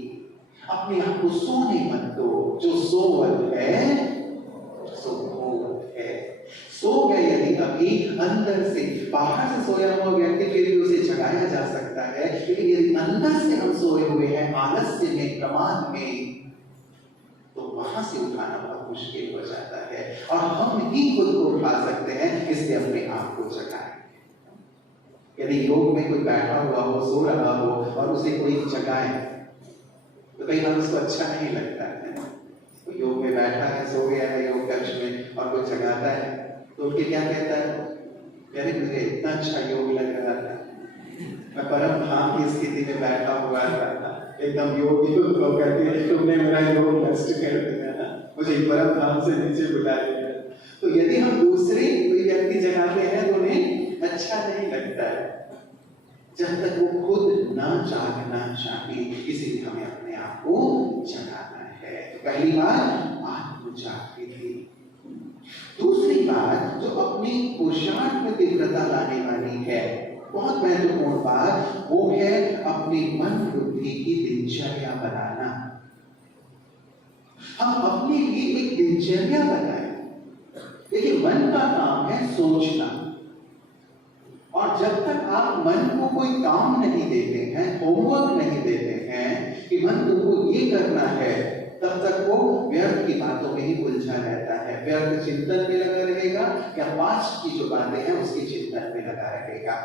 अपने आप को सोने मत दो। जो सोवत है सो भोवत है। सो गए यदि कभी अंदर से, बाहर से सोया हुआ व्यक्ति फिर भी उसे जगाया जा सकता है, लेकिन यदि अंदर से हम सोए हुए हैं आलस्य में, प्रमाद में, तो वहां से उठाना बहुत मुश्किल हो जाता है। और हम ही खुद को उठा सकते हैं, इसलिए अपने आप को जगाएं। यदि योग में कोई बैठा हुआ हो, सो रहा हो, और उसे कोई जगाए तो कई बार उसको अच्छा नहीं लगता है। तो योग में बैठा है, सो गया है योग कक्ष में, और कोई जगाता है तो उठ के क्या कहता है? यानी मुझे इतना अच्छा योग लग रहा था, मैं परम धाम की स्थिति में बैठा हुआ था, एकदम योग होकर के तुमने मेरा योग नष्ट कर दिया, मुझे परम धाम से नीचे बुला दिया। तो यदि हम दूसरे कोई व्यक्ति जगाते हैं तो उन्हें अच्छा नहीं लगता है, जब तक वो खुद ना जागना चाहे। इसीलिए हमें अपने आप को जगाना है। पहली बात आत्म जागृति। दूसरी बात जो अपनी पुरुषार्थ में तीव्रता लाने वाली है, बहुत महत्वपूर्ण बात, वो है अपनी मन बुद्धि की दिनचर्या बनाना। हम अपने लिए एक दिनचर्या बनाएं। देखिए मन का काम है सोचना, और जब तक आप मन को कोई काम नहीं देते हैं, होमवर्क नहीं देते हैं कि मन तुमको ये करना है, तब तक वो व्यर्थ की बातों में ही उलझा रहता है, व्यर्थ चिंतन में लगा रहेगा, या पास्ट की जो बातें हैं उसकी चिंतन में लगा रहेगा।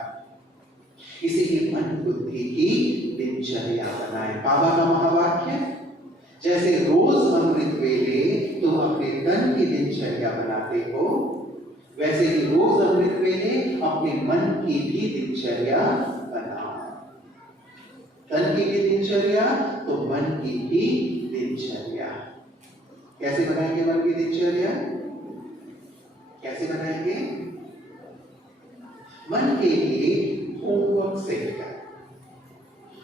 इसीलिए मन बुद्धि की दिनचर्या बनाए। बाबा का महावाक्य, जैसे रोज अमृत वेले तुम अपने तन की दिनचर्या बनाते हो, वैसे ही रोज अमृत वेले अपने मन की भी दिनचर्या बनाओ। तन की भी दिनचर्या तो मन की भी दिनचर्या। कैसे बनाएंगे मन की दिनचर्या? कैसे बनाएंगे? मन के लिए होमवर्क सेट कर,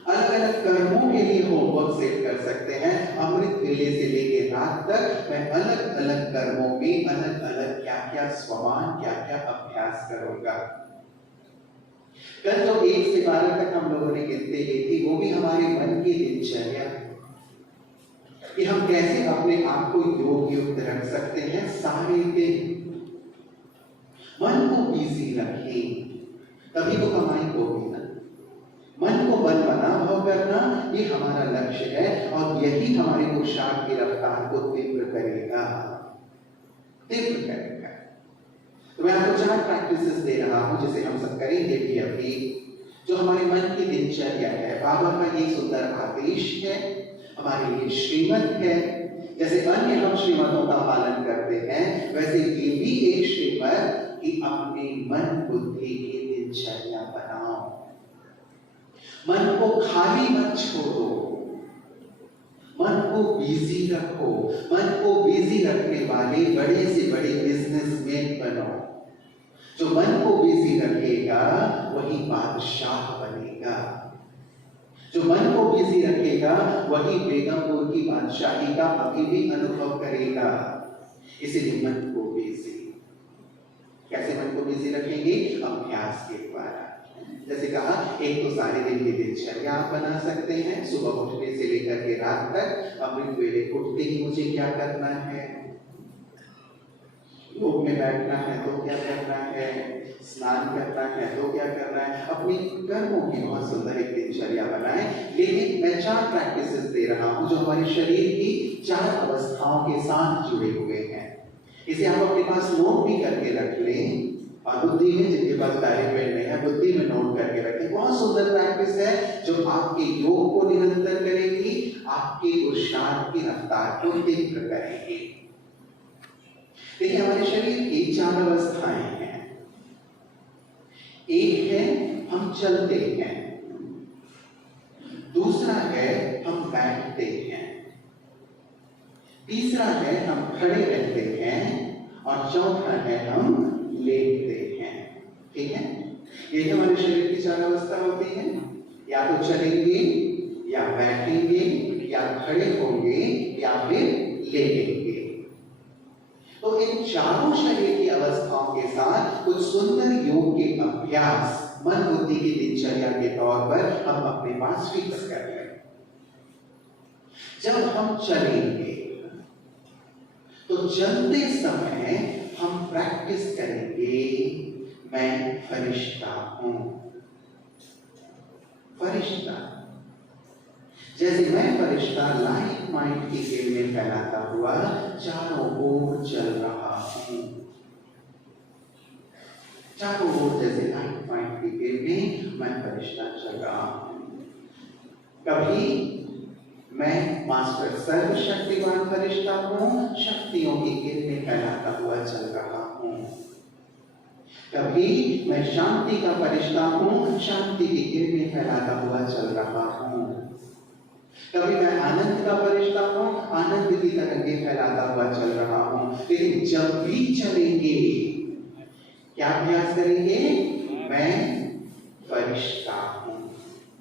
अलग अलग कर्मों के लिए होमवर्क सेट कर सकते हैं। अमृत वेले से लेकर रात तक मैं अलग अलग कर्मों में अलग अलग क्या क्या स्वमान, क्या क्या अभ्यास करूंगा। कल जो 1 से 12 तक हम लोगों ने गिनती ली थी, वो भी हमारे मन की दिनचर्या कि हम कैसे अपने आप को योग युक्त रख सकते हैं। सारे दिन मन को बिजी रखें, तभी तो कमाई होगी ना। मन को बन बना भाव करना ये हमारा लक्ष्य है, और यही हमारे पुरुषार्थ की रफ्तार को तीव्र करेगा, तीव्र करेगा। तो मैं आपको 4 प्रैक्टिसेस दे रहा हूं जिसे हम सब करेंगे भी अभी, जो हमारे मन की दिनचर्या है। बाबा का ये सुंदर आदेश है, हमारे लिए श्रीमत है। जैसे अन्य हम श्रीमतों का पालन करते हैं, वैसे ये भी एक श्रीमत कि अपने मन बुद्धि की दिनचर्या बनाओ। मन को खाली मत छोड़ो, मन को बिजी रखो। मन को बिजी रखने वाले बड़े से बड़े बिजनेसमैन बनो। जो मन को बिजी रखेगा वही बादशाह बनेगा। जो मन को बिजी रखेगा वही बेगमपुर की बादशाही का अभी भी अनुभव करेगा। इसीलिए मन को बिजी। कैसे मन को बिजी रखेंगे? अभ्यास के द्वारा। जैसे कहा, एक तो सारे दिन की दिनचर्या आप बना सकते हैं। सुबह उठने से लेकर के रात तक अमृत वेले उठते ही मुझे क्या करना है, योग में बैठना है तो क्या करना है, स्नान करना है तो क्या करना है। अपनी कर्मों की बहुत सुंदर एक दिनचर्या बनाएं। लेकिन मैं 4 प्रैक्टिसेस दे रहा हूं जो हमारे शरीर की 4 अवस्थाओं के साथ जुड़े हुए हैं। इसे आप अपने पास नोट भी करके रख लें, और बुद्धि में, जिनके पास डायरी पेन नहीं है, बुद्धि में नोट करके रखें। बहुत सुंदर प्रैक्टिस है जो आपके योग को निरंतर करेगी, आपके पुरुषार्थ की रफ्तार को तीव्र करेगी। देखिए, हमारे शरीर की 4 अवस्थाएं हैं। एक है हम चलते हैं, दूसरा है हम बैठते हैं, तीसरा है हम खड़े रहते हैं, और चौथा है हम लेटते हैं। ठीक है, ये हमारे शरीर की 4 अवस्था होती है। या तो चलेंगे, या बैठेंगे, या खड़े होंगे, या फिर लेटेंगे। तो इन चारों शरीर की अवस्थाओं के साथ कुछ सुंदर योग के अभ्यास मन बुद्धि की दिनचर्या के तौर पर हम अपने पास फिक्स कर लें। जब हम चलेंगे तो चलते समय हम प्रैक्टिस करेंगे, मैं फरिश्ता हूं। फरिश्ता, जैसे मैं फरिश्ता लाइट माइंड की किरणें फैलाता हुआ चारों ओर चल रहा हूं। चारों ओर जैसे लाइट माइंड की किरणें, मैं फरिश्ता चल रहा हूं। कभी मैं मास्टर सर्वशक्तिमान फरिश्ता हूं, शक्तियों की किरणें फैलाता हुआ चल रहा हूं। कभी मैं शांति का फरिश्ता हूं, शांति की किरणें फैलाता हुआ चल रहा हूं। कभी मैं आनंद का फरिश्ता हूं, आनंद की तरंगें फैलाता हुआ चल रहा हूं। लेकिन जब भी चलेंगे क्या अभ्यास करेंगे? मैं फरिश्ता हूं।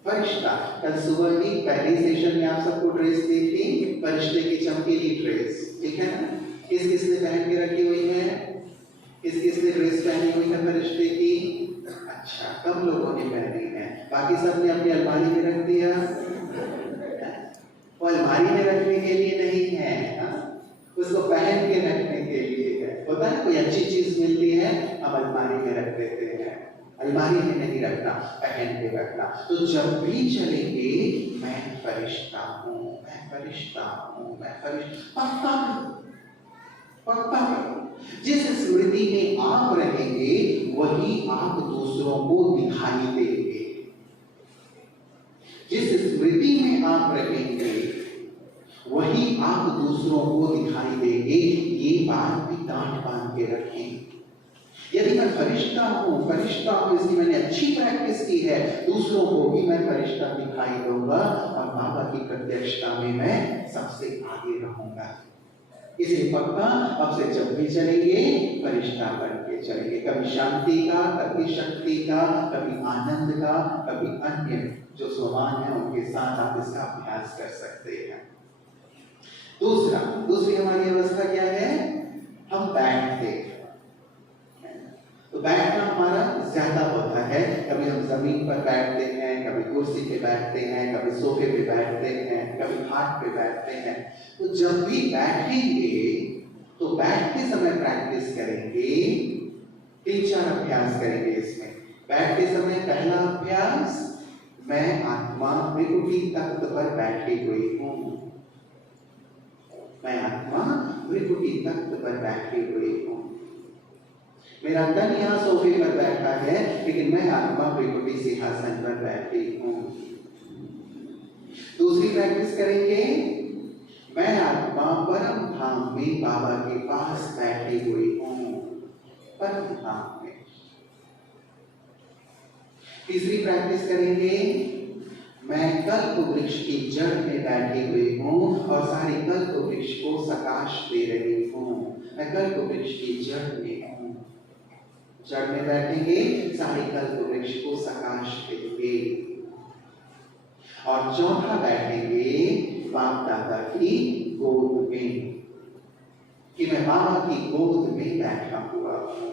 फरिश्ता, कल सुबह की पहली सेशन में आप सबको ड्रेस देखी, फरिश्ते की चमकीली ड्रेस, ठीक है ना? किस किसने पहन के रखी हुई है? किस किसने ड्रेस पहनी हुई है फरिश्ते की? अच्छा, कम लोगों ने पहनी है, बाकी सबने अपनी अलमारी में रख दिया। वो अलमारी में रखने के लिए नहीं है, उसको पहन के रखने के लिए है। होता है कोई अच्छी चीज मिलती है, हम अलमारी में रख देते हैं। अलमारी में नहीं रखना, पहन के रखना। तो जब भी चलेंगे, मैं फरिश्ता हूं, मैं फरिश्ता हूं, मैं फरिश्ता। पक्का जिस स्मृति में आप रहेंगे वही आप दूसरों को दिखाई देंगे। जिस स्मृति में आप रहेंगे वही आप दूसरों को दिखाई देंगे। ये बात भी गांठ बांध के रखें। यदि मैं फरिश्ता हूं इसकी मैंने अच्छी प्रैक्टिस की है, दूसरों को भी मैं फरिश्ता दिखाई दूंगा और बाबा की प्रत्यक्षता में मैं सबसे आगे रहूंगा। इसे पक्का अब से जब भी चलेंगे फरिश्ता बन के चलेंगे, कभी शांति का, कभी शक्ति का, कभी आनंद का, कभी अन्य जो सोमान है उनके साथ आप इसका अभ्यास कर सकते हैं। दूसरी हमारी अवस्था क्या है? हम बैठते हैं। तो बैठना हमारा ज्यादा होता है। कभी हम जमीन पर बैठते हैं, कभी कुर्सी पे बैठते हैं, कभी सोफे पे बैठते हैं, कभी खाट पे बैठते हैं। तो जब भी बैठेंगे तो बैठते समय प्रैक्टिस करेंगे। 3-4 अभ्यास करेंगे इसमें। बैठते समय पहला अभ्यास, मैं आत्मा त्रिकुटी तख्त पर बैठी हुई हूँ। मैं आत्मा त्रिकुटी तख्त पर बैठी हुई हूँ। मेरा तन यहाँ सोफे पर बैठा है, लेकिन मैं आत्मा त्रिकुटी सिंहासन पर बैठी हूँ। दूसरी प्रैक्टिस करेंगे, मैं आत्मा परम धाम में बाबा के पास बैठी हुई हूँ, परम धाम में। तीसरी प्रैक्टिस करेंगे, मैं कल्प वृक्ष की जड़ में बैठी हुई हूँ और सारी कल्प वृक्ष को सकाश दे रही हूँ। मैं कल्प वृक्ष की जड़ में हूँ। जड़ में बैठेंगे, सारी कल्प वृक्ष को सकाश देंगे। और चौथा बैठेंगे बाप दादा की गोद में, कि मैं बाबा की गोद में बैठा हुआ हूँ।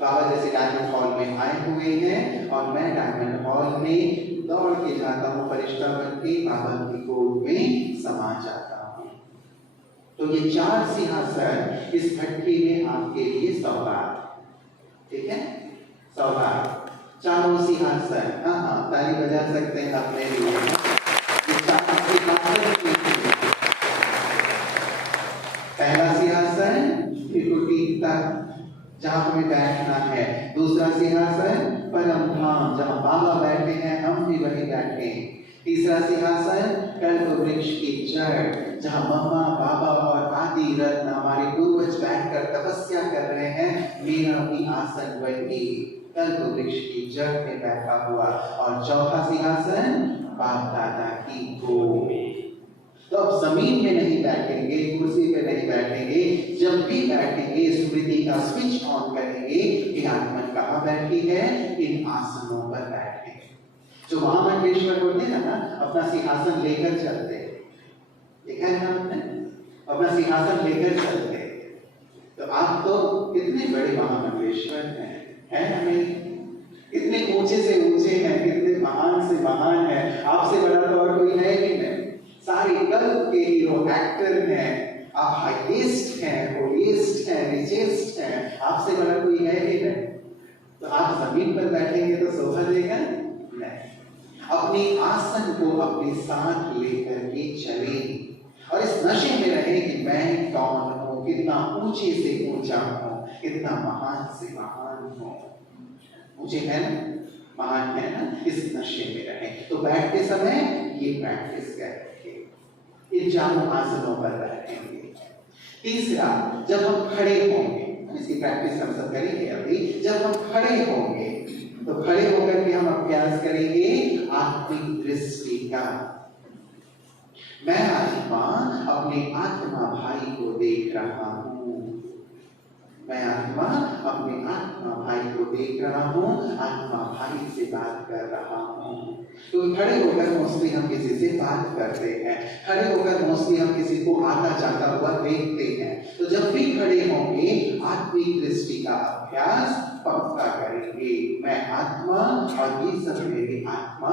बाबा जैसे डायमंड हॉल में आए हुए हैं और मैं डायमंड हॉल में दौड़ के जाता हूँ, फरिश्ता बन के बाबा की गोद में समा जाता हूँ। तो ये 4 सिंहासन इस भट्टी में आपके लिए सौगात, ठीक है? सौगात, 4 सिंहासन। हाँ, ताली बजा सकते हैं अपने लिए। पहला सिंहासन त्रिकुटी तख्त, जहां हमें बैठना है। दूसरा सिंहासन परम धाम, जहां बाबा बैठे हैं हम भी वहीं बैठे। तीसरा सिंहासन कल्प वृक्ष की जड़, जहां मम्मा बाबा और आदि रत्न हमारे पूर्वज बैठकर तपस्या कर रहे हैं, मेरा भी आसन वही कल्प वृक्ष की जड़ में बैठा हुआ। और चौथा सिंहासन बाप दादा की गोद। तो अब जमीन में नहीं बैठेंगे, कुर्सी पे नहीं बैठेंगे, जब भी बैठेंगे स्मृति का स्विच ऑन करेंगे कि आत्मा कहाँ बैठी है, इन आसनों पर बैठे। जो महामंडलेश्वर होते हैं ना, अपना सिंहासन लेकर चलते हैं, देखा है ना आपने? अपना सिंहासन लेकर चलते हैं। तो आप तो कितने बड़े महामंडलेश्वर हैं, है ना? नहीं, इतने ऊंचे से ऊंचे हैं, कितने महान से महान है। आपसे बड़ा तो और कोई है ही नहीं। सारे कल्प के हीरो एक्टर हैं, आप हाईएस्ट हैं, होलीस्ट हैं, रिचेस्ट हैं, आपसे बड़ा कोई है ही नहीं। तो आप जमीन पर बैठेंगे तो शोभा देगा नहीं। अपने आसन को अपने साथ लेकर के चलें और इस नशे में रहें कि मैं कौन हूँ, कितना ऊंचे से ऊंचा हूँ, कितना महान से महान हूँ। मुझे है ना, महान है ना, इस नशे में रहें। तो बैठते समय ये प्रैक्टिस करें, इन 4 आसनों पर बैठेंगे। तीसरा, जब हम खड़े होंगे, इसकी प्रैक्टिस हम सब करेंगे अभी। जब हम खड़े होंगे तो खड़े होकर के हम अभ्यास करेंगे आत्मिक दृष्टि का। मैं आत्मा अपने आत्मा भाई को देख रहा हूँ। मैं आत्मा अपने आत्मा भाई को देख रहा हूँ, आत्मा भाई से बात कर रहा हूँ। तो खड़े होकर मोस्टली हम किसी से बात करते हैं, खड़े होकर मोस्टली हम किसी को आता जाता हुआ देखते हैं। तो जब भी खड़े होंगे आत्मिक दृष्टि का अभ्यास पक्का करेंगे। मैं आत्मा और ये सब मेरी आत्मा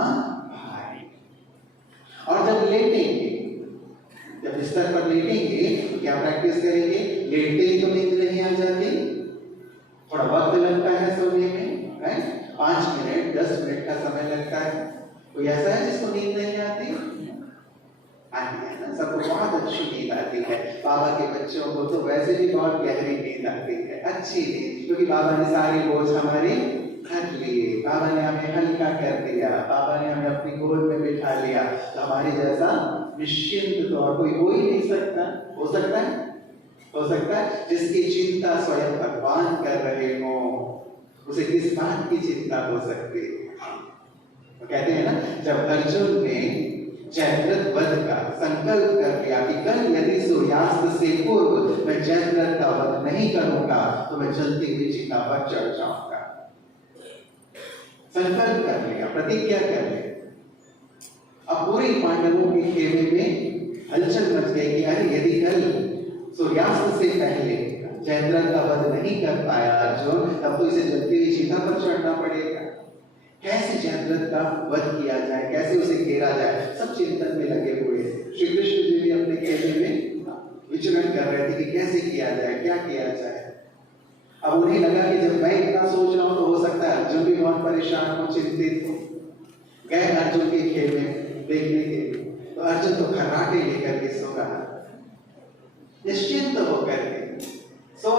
भाई। और जब लेटेंगे, जब बिस्तर पर लेटेंगे तो क्या प्रैक्टिस करेंगे? लेटते ही तो नींद नहीं आ जाती, थोड़ा वक्त लगता है सोने में, है? 5 मिनट 10 मिनट का समय लगता है। कोई ऐसा है जिसको नींद नहीं आती? आती है ना, सबको बहुत अच्छी नींद आती है। बाबा के बच्चों को तो वैसे भी बहुत गहरी नींद आती है, अच्छी नींद, क्योंकि बाबा ने सारी बोझ हमारी हर लिए, बाबा ने हमें हल्का कर दिया, बाबा ने हमें अपनी गोद में बिठा लिया, तो हमारे जैसा निश्चिंत तो और कोई हो ही नहीं सकता। हो सकता है? हो सकता है? जिसकी चिंता स्वयं भगवान कर रहे हो, उसे किस बात की चिंता हो सकती है? तो कहते हैं ना, जब अर्जुन ने जयद्रथ वध का संकल्प कर लिया कि कल यदि सूर्यास्त से पूर्व मैं जयद्रथ का वध नहीं करूंगा तो मैं जलती हुई चिता पर चढ़ जाऊंगा। संकल्प कर लिया, प्रतिज्ञा कर ली। अब पूरे पांडवों के खेमे में हलचल मच गई कि अरे यदि कल सूर्यास्त से पहले जयद्रथ का वध नहीं कर पाया अर्जुन, तब तो इसे जलती हुई चिता पर चढ़ना पड़ेगा। कैसे जयद्रथ का वध किया जाए, कैसे उसे घेरा जाए, सब चिंतन में लगे हुए। श्री कृष्ण जी भी अपने खेमे में विचरण कर रहे थे कि कैसे किया जाए, क्या किया जाए। अब उन्हें लगा कि जब मैं इतना सोच रहा हूं तो हो सकता है अर्जुन भी बहुत परेशान हो, चिंतित हो। गए अर्जुन के खेमे देखने के लिए, तो अर्जुन तो खर्राटे लेकर के सो रहा, निश्चिंत होकर के सो